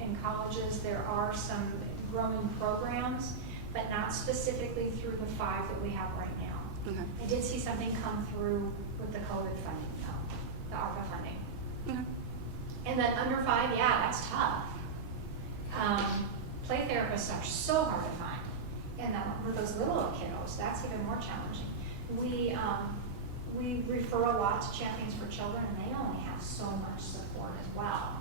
and colleges, there are some growing programs, but not specifically through the 5 that we have right now. Okay. I did see something come through with the COVID funding, though, the ARPA funding. Okay. And then under 5, yeah, that's tough. Play therapists are so hard to find. And then with those little kiddos, that's even more challenging. We refer a lot to Champions for Children, and they only have so much support as well.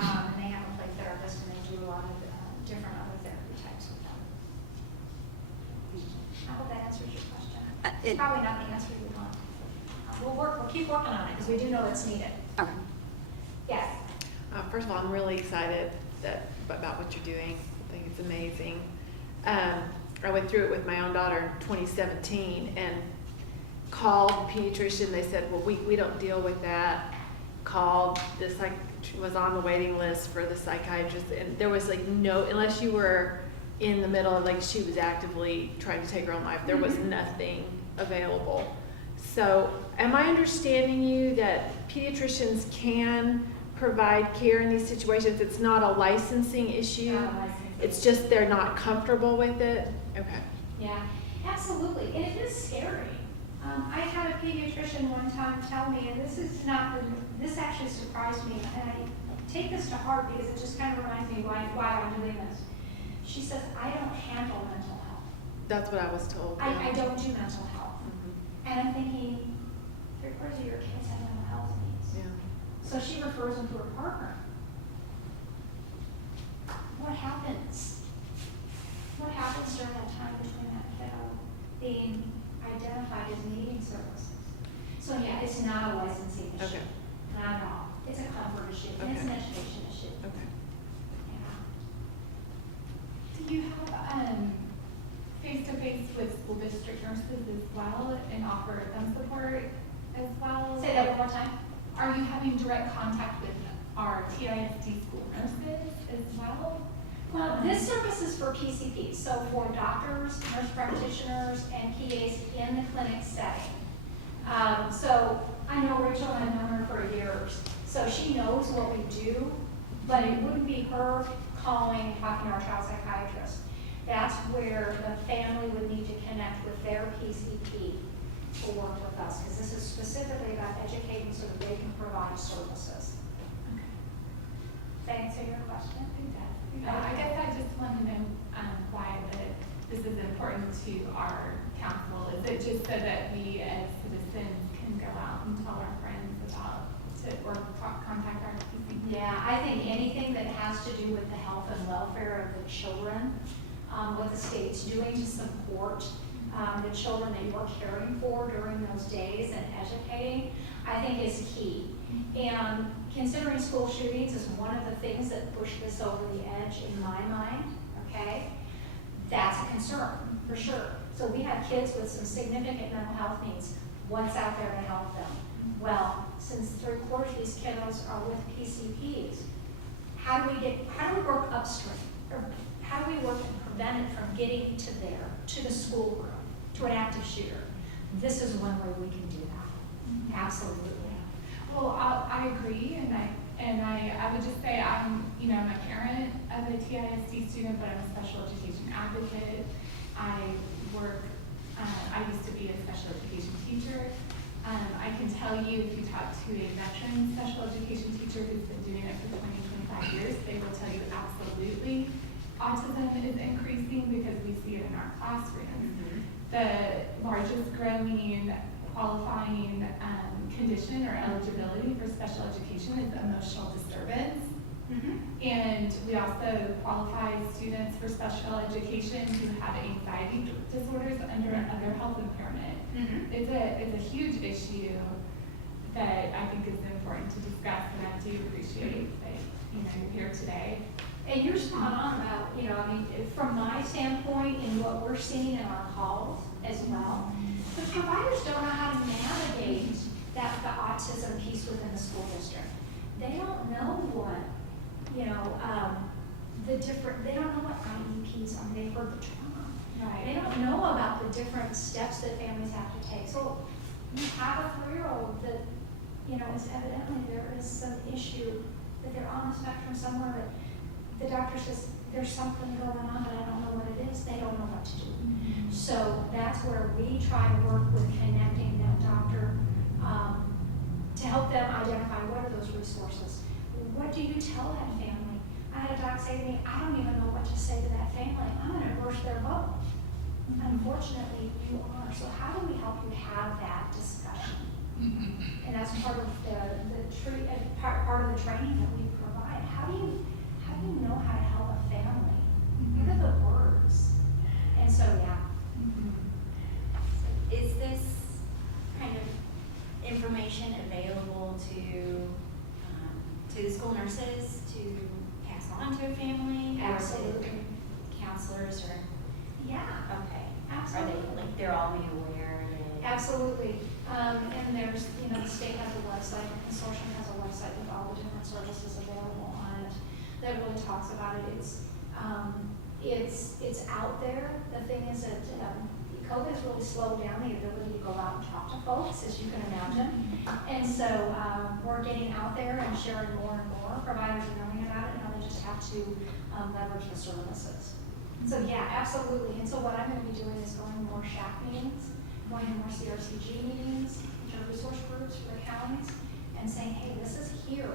And they have a play therapist, and they do a lot of different other therapy types with them. I hope that answers your question. It's probably not the answer you want. We'll keep working on it, because we do know it's needed. Okay. Yes. First of all, I'm really excited about what you're doing. I think it's amazing. I went through it with my own daughter in 2017 and called the pediatrician. They said, well, we don't deal with that. Called this, like, was on the waiting list for the psychiatrist, and there was like no, unless you were in the middle of, like, she was actively trying to take her own life, there was nothing available. So am I understanding you that pediatricians can provide care in these situations? It's not a licensing issue? It's just they're not comfortable with it? Okay. Yeah, absolutely, and it is scary. I had a pediatrician one time tell me, and this actually surprised me, and I take this to heart because it just kind of reminds me why I'm doing this. She says, I don't handle mental health. That's what I was told. Yeah. I don't do mental health. And I'm thinking, 3/4 of your kids have mental health needs. Yeah. So she refers them to her partner. What happens? What happens during that time between that kiddo being identified as needing services? So yeah, it's not a licensing issue. Okay. Not at all. It's a comfort issue. And it's an Okay. education issue. Okay. Yeah. Do you have face-to-face with school district nurses as well and offer them support as well? Say that one more time. Are you having direct contact with our TISD school nurses as well? Well, this service is for PCPs, so for doctors, nurse practitioners, and PAs in the clinic setting. So I know Rachel, and I've known her for years, so she knows what we do, but it wouldn't be her calling, talking to our child psychiatrist. That's where the family would need to connect with their PCP to work with us, because this is specifically about educating so that they can provide services. Okay. Does that answer your question? I guess I just want to know why this is important to our council. Is it just so that we as citizens can go out and tell our friends about or contact our PC? Yeah, I think anything that has to do with the health and welfare of the children, what the state's doing to support the children that you're caring for during those days and educating, I think is key. And considering school shootings is one of the things that push this over the edge in my mind, okay? That's a concern, for sure. So we have kids with some significant mental health needs. What's out there to help them? Well, since 3/4 of these kiddos are with PCPs, how do we work upstream? Or how do we work and prevent it from getting to the schoolroom, to an active shooter? This is one way we can do that. Absolutely. Well, I agree, and I would just say I'm a parent of a TISD student, but I'm a special education advocate. I used to be a special education teacher. I can tell you, if you talk to a veteran special education teacher who's been doing it for 20, 25 years, they will tell you absolutely autism is increasing because we see it in our classrooms. The largest growing qualifying condition or eligibility for special education is emotional disturbance. And we also qualify students for special education who have anxiety disorders under other health impairment. It's a huge issue that I think is important to discuss, and I do appreciate that you're here today. And you're spot on about, from my standpoint and what we're seeing in our calls as well, the providers don't know how to navigate the autism piece within the school district. They don't know what, they don't know what IEPs are. They've heard the term. Right. They don't know about the different steps that families have to take. So you have a 3-year-old that, is evidently there is some issue that they're on the spectrum somewhere, but the doctor says there's something going on, but I don't know what it is. They don't know what to do. So that's where we try to work with connecting that doctor to help them identify what are those resources. What do you tell that family? I had a doc say to me, I don't even know what to say to that family. I'm going to burst their bubble. Unfortunately, you are. So how do we help you have that discussion? And that's part of part of the training that we provide. How do you know how to help a family? What are the words? And so, yeah. So is this kind of information available to the school nurses to pass on to a family? Absolutely. Counselors or? Yeah. Okay. Absolutely. Are they, they're all made aware that? Absolutely. And there's, the state has a website, the consortium has a website with all the different services available on it that really talks about it. It's out there. The thing is that COVID has really slowed down the ability to go out and talk to folks, as you can imagine. And so we're getting out there and sharing more and more. Providers are knowing about it, and they just have to leverage the services. So yeah, absolutely. And so what I'm going to be doing is going to more SHAC meetings, going to more CRCG meetings, which are resource groups for the counties, and saying, hey, this is here.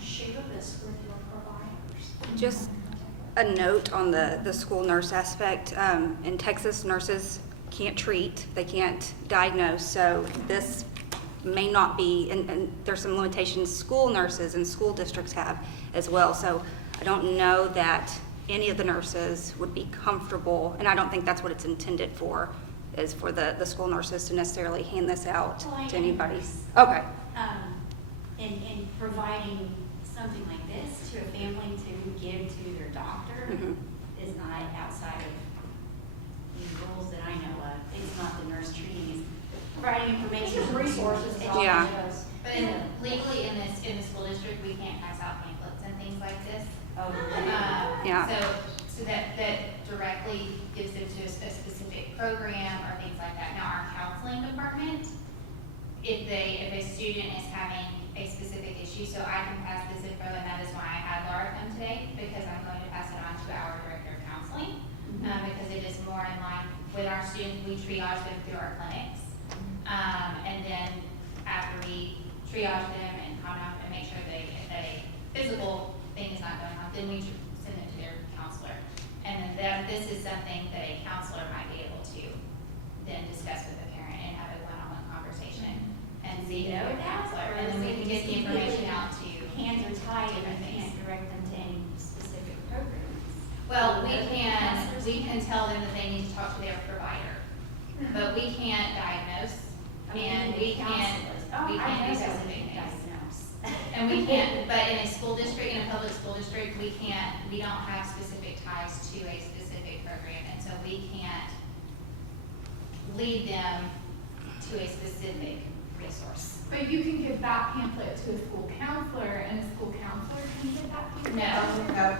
Share this with your providers. Just a note on the school nurse aspect. In Texas, nurses can't treat, they can't diagnose, so this may not be, and there's some limitations school nurses and school districts have as well. So I don't know that any of the nurses would be comfortable, and I don't think that's what it's intended for, is for the school nurses to necessarily hand this out Well, I to anybody. am. Okay. In providing something like this to a family to give to their doctor is not outside of the rules that I know of. It's not the nurse treaties. Providing information. It's just resources. Is all Yeah. it is. But legally in the school district, we can't pass out pamphlets and things like this. Yeah. So that directly gives them to a specific program or things like that. Now, our counseling department, if a student is having a specific issue, so I can pass this info, and that is why I had Laura come today, because I'm going to pass it on to our director of counseling, because it is more in line with our students. We triage them through our clinics, and then after we triage them and comment on and make sure that if a physical thing is not going on, then we send it to their counselor. And then this is something that a counselor might be able to then discuss with the parent and have a one-on-one conversation. and see You know your that, counselor, or and then we can get the is it information really out to you. Hands are tied and Different you things. can't direct them to any specific programs. Well, Other counselors we can tell them that they need to talk to their provider, but we can't diagnose, I mean, and the we can't, counselors. Oh, we I can't do know specific something things. diagnose. And we can't, but in a school district, in a public school district, we don't have specific ties to a specific program, and so we can't lead them to a specific resource. But you can give that pamphlet to a school counselor, and a school counselor can give that pamphlet? No.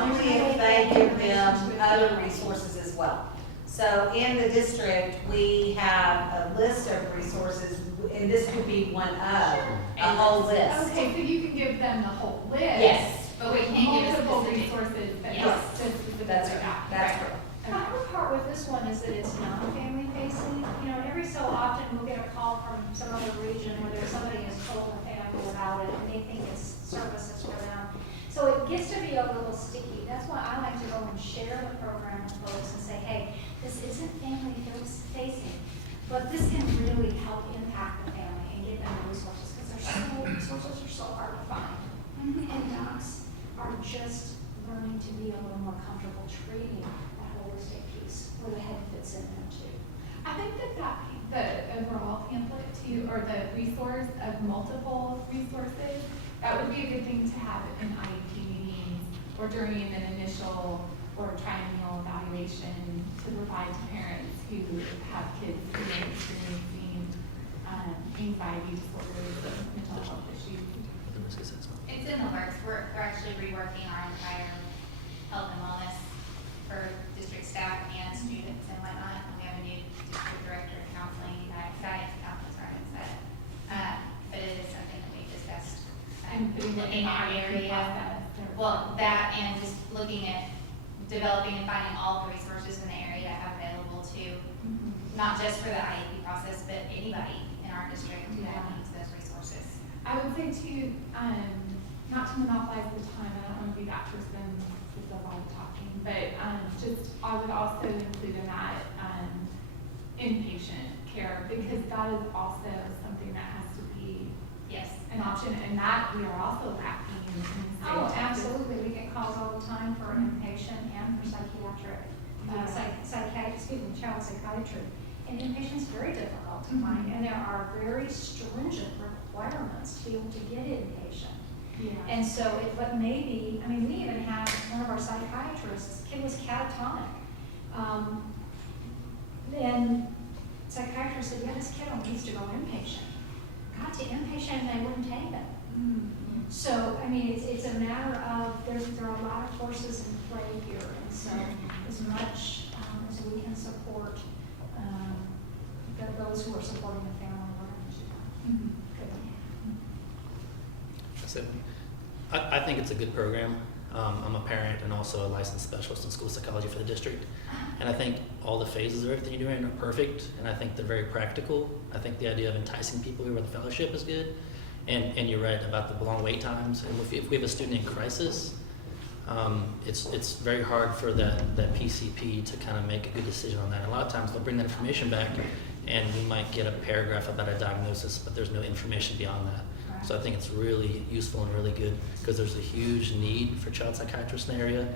Only if they give them other resources as well. So in the district, we have a list of resources, and this could be one of a whole list. Okay, so you can give them the whole list? Yes, But we can't give a Multiple specific. resources, but Yes. not just specific that's to right, that. that's Right. right. The hard part with this one is that it's non-family facing. You know, every so often we'll get a call from some other region where there's somebody has told a family about it and they think it's services for them. So it gets to be a little sticky. That's why I like to go and share the program with folks and say, hey, this isn't family facing, but this can really help impact the family and give them the resources because resources are so hard to find. And docs are just learning to be a little more comfortable treating that holistic piece where the head fits in there too. I think the overall pamphlet too, or the resource of multiple resources, that would be a good thing to have in IEP meetings or during an initial or triennial evaluation to provide to parents who have kids who are experiencing anxiety disorders or mental health issues. The risk assessment. It's in the works. We're actually reworking our entire health and wellness for district staff and students and whatnot. And we have a new district director of counseling, guidance counselor, sorry, instead. But it is something that we discussed. And putting it in Looking at our area. process. Well, that and just looking at developing and finding all the resources in the area available to, Mhm. not just for the IEP process, but anybody in our district Yeah. that needs those resources. I would say too, not to monopolize the time, I don't want to be that person who does all the talking, but, just, I would also include in that, inpatient care, because that is also something that has to be Yes. an option, and that we are also lacking in the state Oh, of Texas. absolutely. We get calls all the time for inpatient and for psychiatric, child psychiatry. And inpatient's very difficult to find, and there are very stringent requirements to be able to get inpatient. Yeah. And so but maybe, I mean, we even had one of our psychiatrists, kid was catatonic. And psychiatrist said, yeah, this kid needs to go inpatient. Got to inpatient and they wouldn't take him. Mm. So, I mean, it's a matter of, there are a lot of forces in play here, and so as much as we can support those who are supporting the family, we're going to do that. Mhm. Good. So, I think it's a good program. I'm a parent and also a licensed specialist in school psychology for the district. And I think all the phases of everything you're doing are perfect, and I think they're very practical. I think the idea of enticing people here with the fellowship is good. And you're right about the long wait times. And if we have a student in crisis, it's very hard for that PCP to kind of make a good decision on that. A lot of times they'll bring that information back, and we might get a paragraph about a diagnosis, but there's no information beyond that. So I think it's really useful and really good because there's a huge need for child psychiatrists in the area.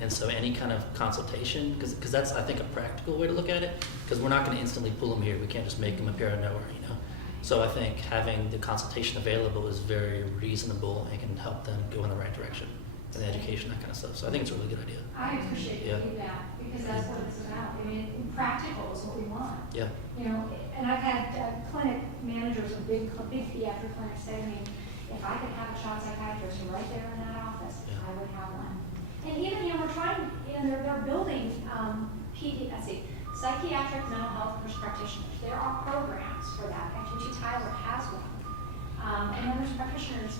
And so any kind of consultation, because that's, I think, a practical way to look at it, because we're not going to instantly pull them here. We can't just make them appear out of nowhere, you know. So I think having the consultation available is very reasonable and can help them go in the right direction and the education, that kind of stuff. So I think it's a really good idea. I appreciate you Yeah. do that, because that's what it's about. I mean, practical is what we want. Yeah. You know, and I've had clinic managers of big pediatric clinics say to me, if I could have a child psychiatrist right there in that office, Yeah. I would have one. And even, you know, we're trying, you know, they're building, psychiatric mental health nurse practitioners. There are programs for that. Actually, Tyler has one. And there's practitioners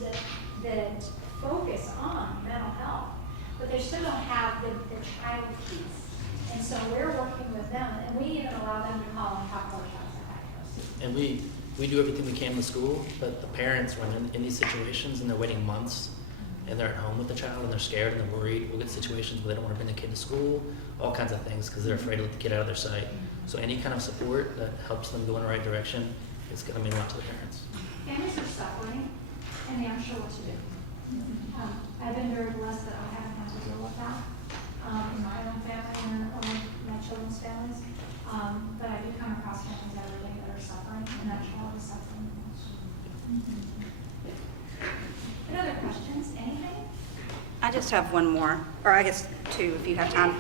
that focus on mental health, but they still don't have the child piece. And so we're working with them, and we even allow them to call and talk to our child psychiatrists. And we do everything we can in the school, but the parents, when they're in these situations and they're waiting months and they're at home with the child and they're scared and they're worried, we'll get situations where they don't want to bring the kid to school, all kinds of things because they're afraid to let the kid out of their sight. So any kind of support that helps them go in the right direction it's gonna mean a lot to the parents. Families are suffering, and they aren't sure what to do. I've been very blessed that I haven't had to deal with that in my own family or my children's families. But I do come across families every day that are suffering, and that child is suffering the most. Any other questions? Anything? I just have one more, or I guess two if you have time.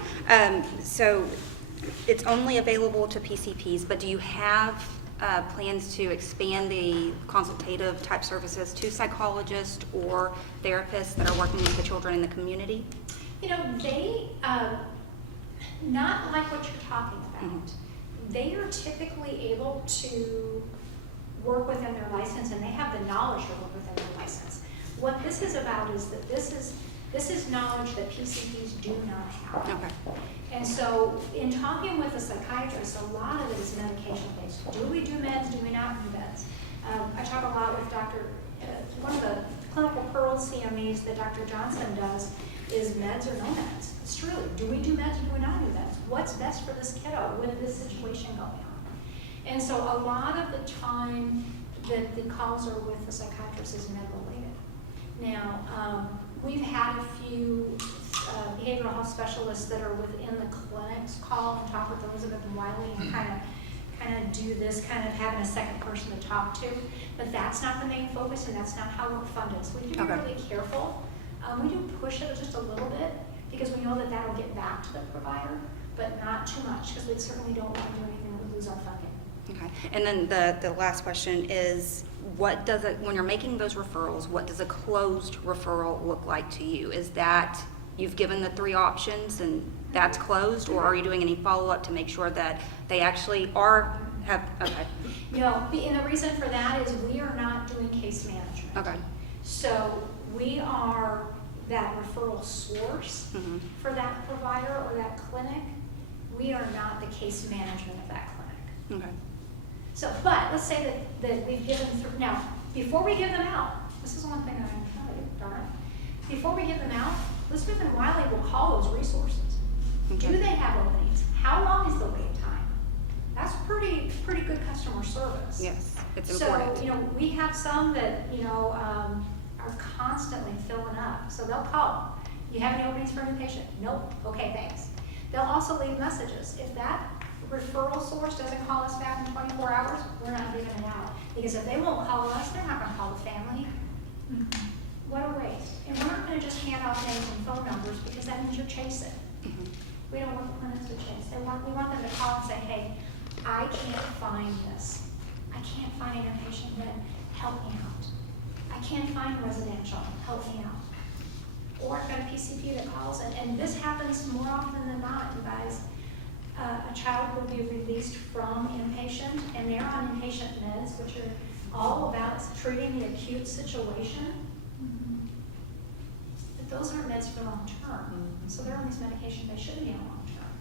So it's only available to PCPs, but do you have plans to expand the consultative type services to psychologists or therapists that are working with the children in the community? You know, they, not like what you're talking about. They are typically able to work within their license, and they have the knowledge to work within their license. What this is about is that this is knowledge that PCPs do not have. Okay. And so in talking with a psychiatrist, a lot of it is medication-based. Do we do meds? Do we not do meds? I talk a lot with one of the clinical pearl CMEs that Dr. Johnson does is meds or no meds. It's true. Do we do meds or do we not do meds? What's best for this kiddo with this situation going on? And so a lot of the time that the calls are with the psychiatrist is med-related. Now, we've had a few behavioral health specialists that are within the clinics call and talk with Elizabeth and Wiley and kind of do this, kind of having a second person to talk to. But that's not the main focus, and that's not how we're funded. So we have to be really careful. We do push it just a little bit because we know that that'll get back to the provider, but not too much because we certainly don't want to do anything that would lose our funding. Okay. And then the last question is, what does it, when you're making those referrals, what does a closed referral look like to you? Is that you've given the 3 options and that's closed, or are you doing any follow-up to make sure that they actually okay. No, and the reason for that is we are not doing case management. Okay. So we are that referral source for that provider or that clinic. We are not the case management of that clinic. Okay. So, but let's say that we've given, now, before we give them out, this is one thing I'm going to tell you, darn it. Before we give them out, Elizabeth and Wiley will call those resources. Okay. Do they have openings? How long is the wait time? That's pretty good customer service. Yes, it's important. So, we have some that, are constantly filling up. So they'll call. You have any openings for a new patient? Nope. Okay, thanks. They'll also leave messages. If that referral source doesn't call us back in 24 hours, we're not giving it out. Because if they won't call us, they're not going to call the family. What a waste. And we're not going to just hand off names and phone numbers because that means you're chasing. We don't want the clinics to chase. We want them to call and say, hey, I can't find this. I can't find an inpatient bed. Help me out. I can't find residential. Help me out. Or I've got a PCP that calls, and this happens more often than not, you guys. A child will be released from inpatient, and they're on inpatient meds, which are all about treating the acute situation. But those aren't meds for long term. So they're on these medications they shouldn't be on long term.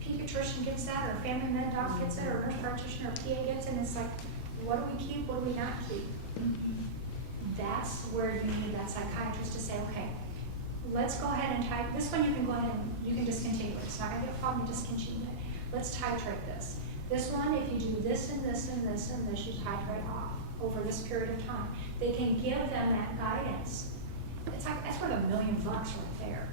Pediatrician gets that, or a family med doc gets it, or a nurse practitioner or PA gets it, and it's like, what do we keep, what do we not keep? That's where you need that psychiatrist to say, okay, let's go ahead and type, this one you can go ahead and you can discontinue it. It's not gonna be a problem, you discontinue it. Let's titrate this. This one, if you do this and this and this and this, you titrate off over this period of time. They can give them that guidance. It's like, that's worth $1 million right there.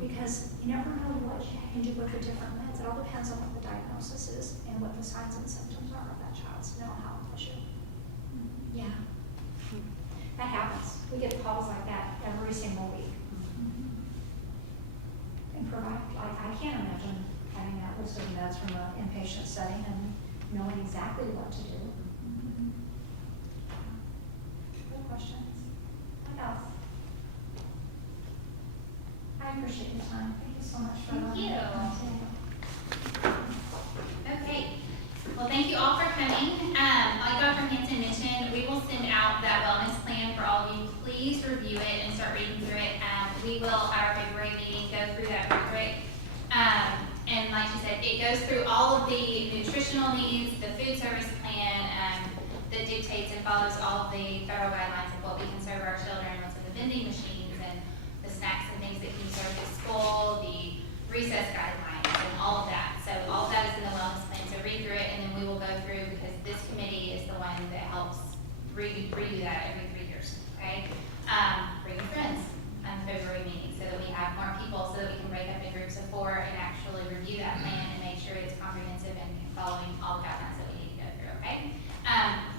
Because you never know what you can do with the different meds. It all depends on what the diagnosis is and what the signs and symptoms are of that child's mental health issue. Yeah. That happens. We get calls like that every single week. And provide, I can't imagine having that list of meds from an inpatient setting and knowing exactly what to do. Good questions. What else? I appreciate your time. Thank you so much for Thank you. that. Okay, well, thank you all for coming. Like Dr. Hanson mentioned, we will send out that wellness plan for all of you. Please review it and start reading through it. We will, at our February meeting, go through that rubric. And like you said, it goes through all of the nutritional needs, the food service plan that dictates and follows all of the federal guidelines of what we can serve our children, what's in the vending machines, and the snacks and things that can be served at school, the recess guidelines, and all of that. So all of that is in the wellness plan. So read through it, and then we will go through, because this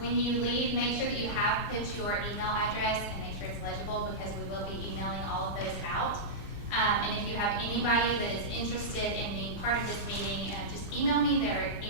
When you leave, make sure that you have put your email address and make sure it's legible because we will be emailing all of those out. And if you have anybody that is interested in being part of this meeting, just email me their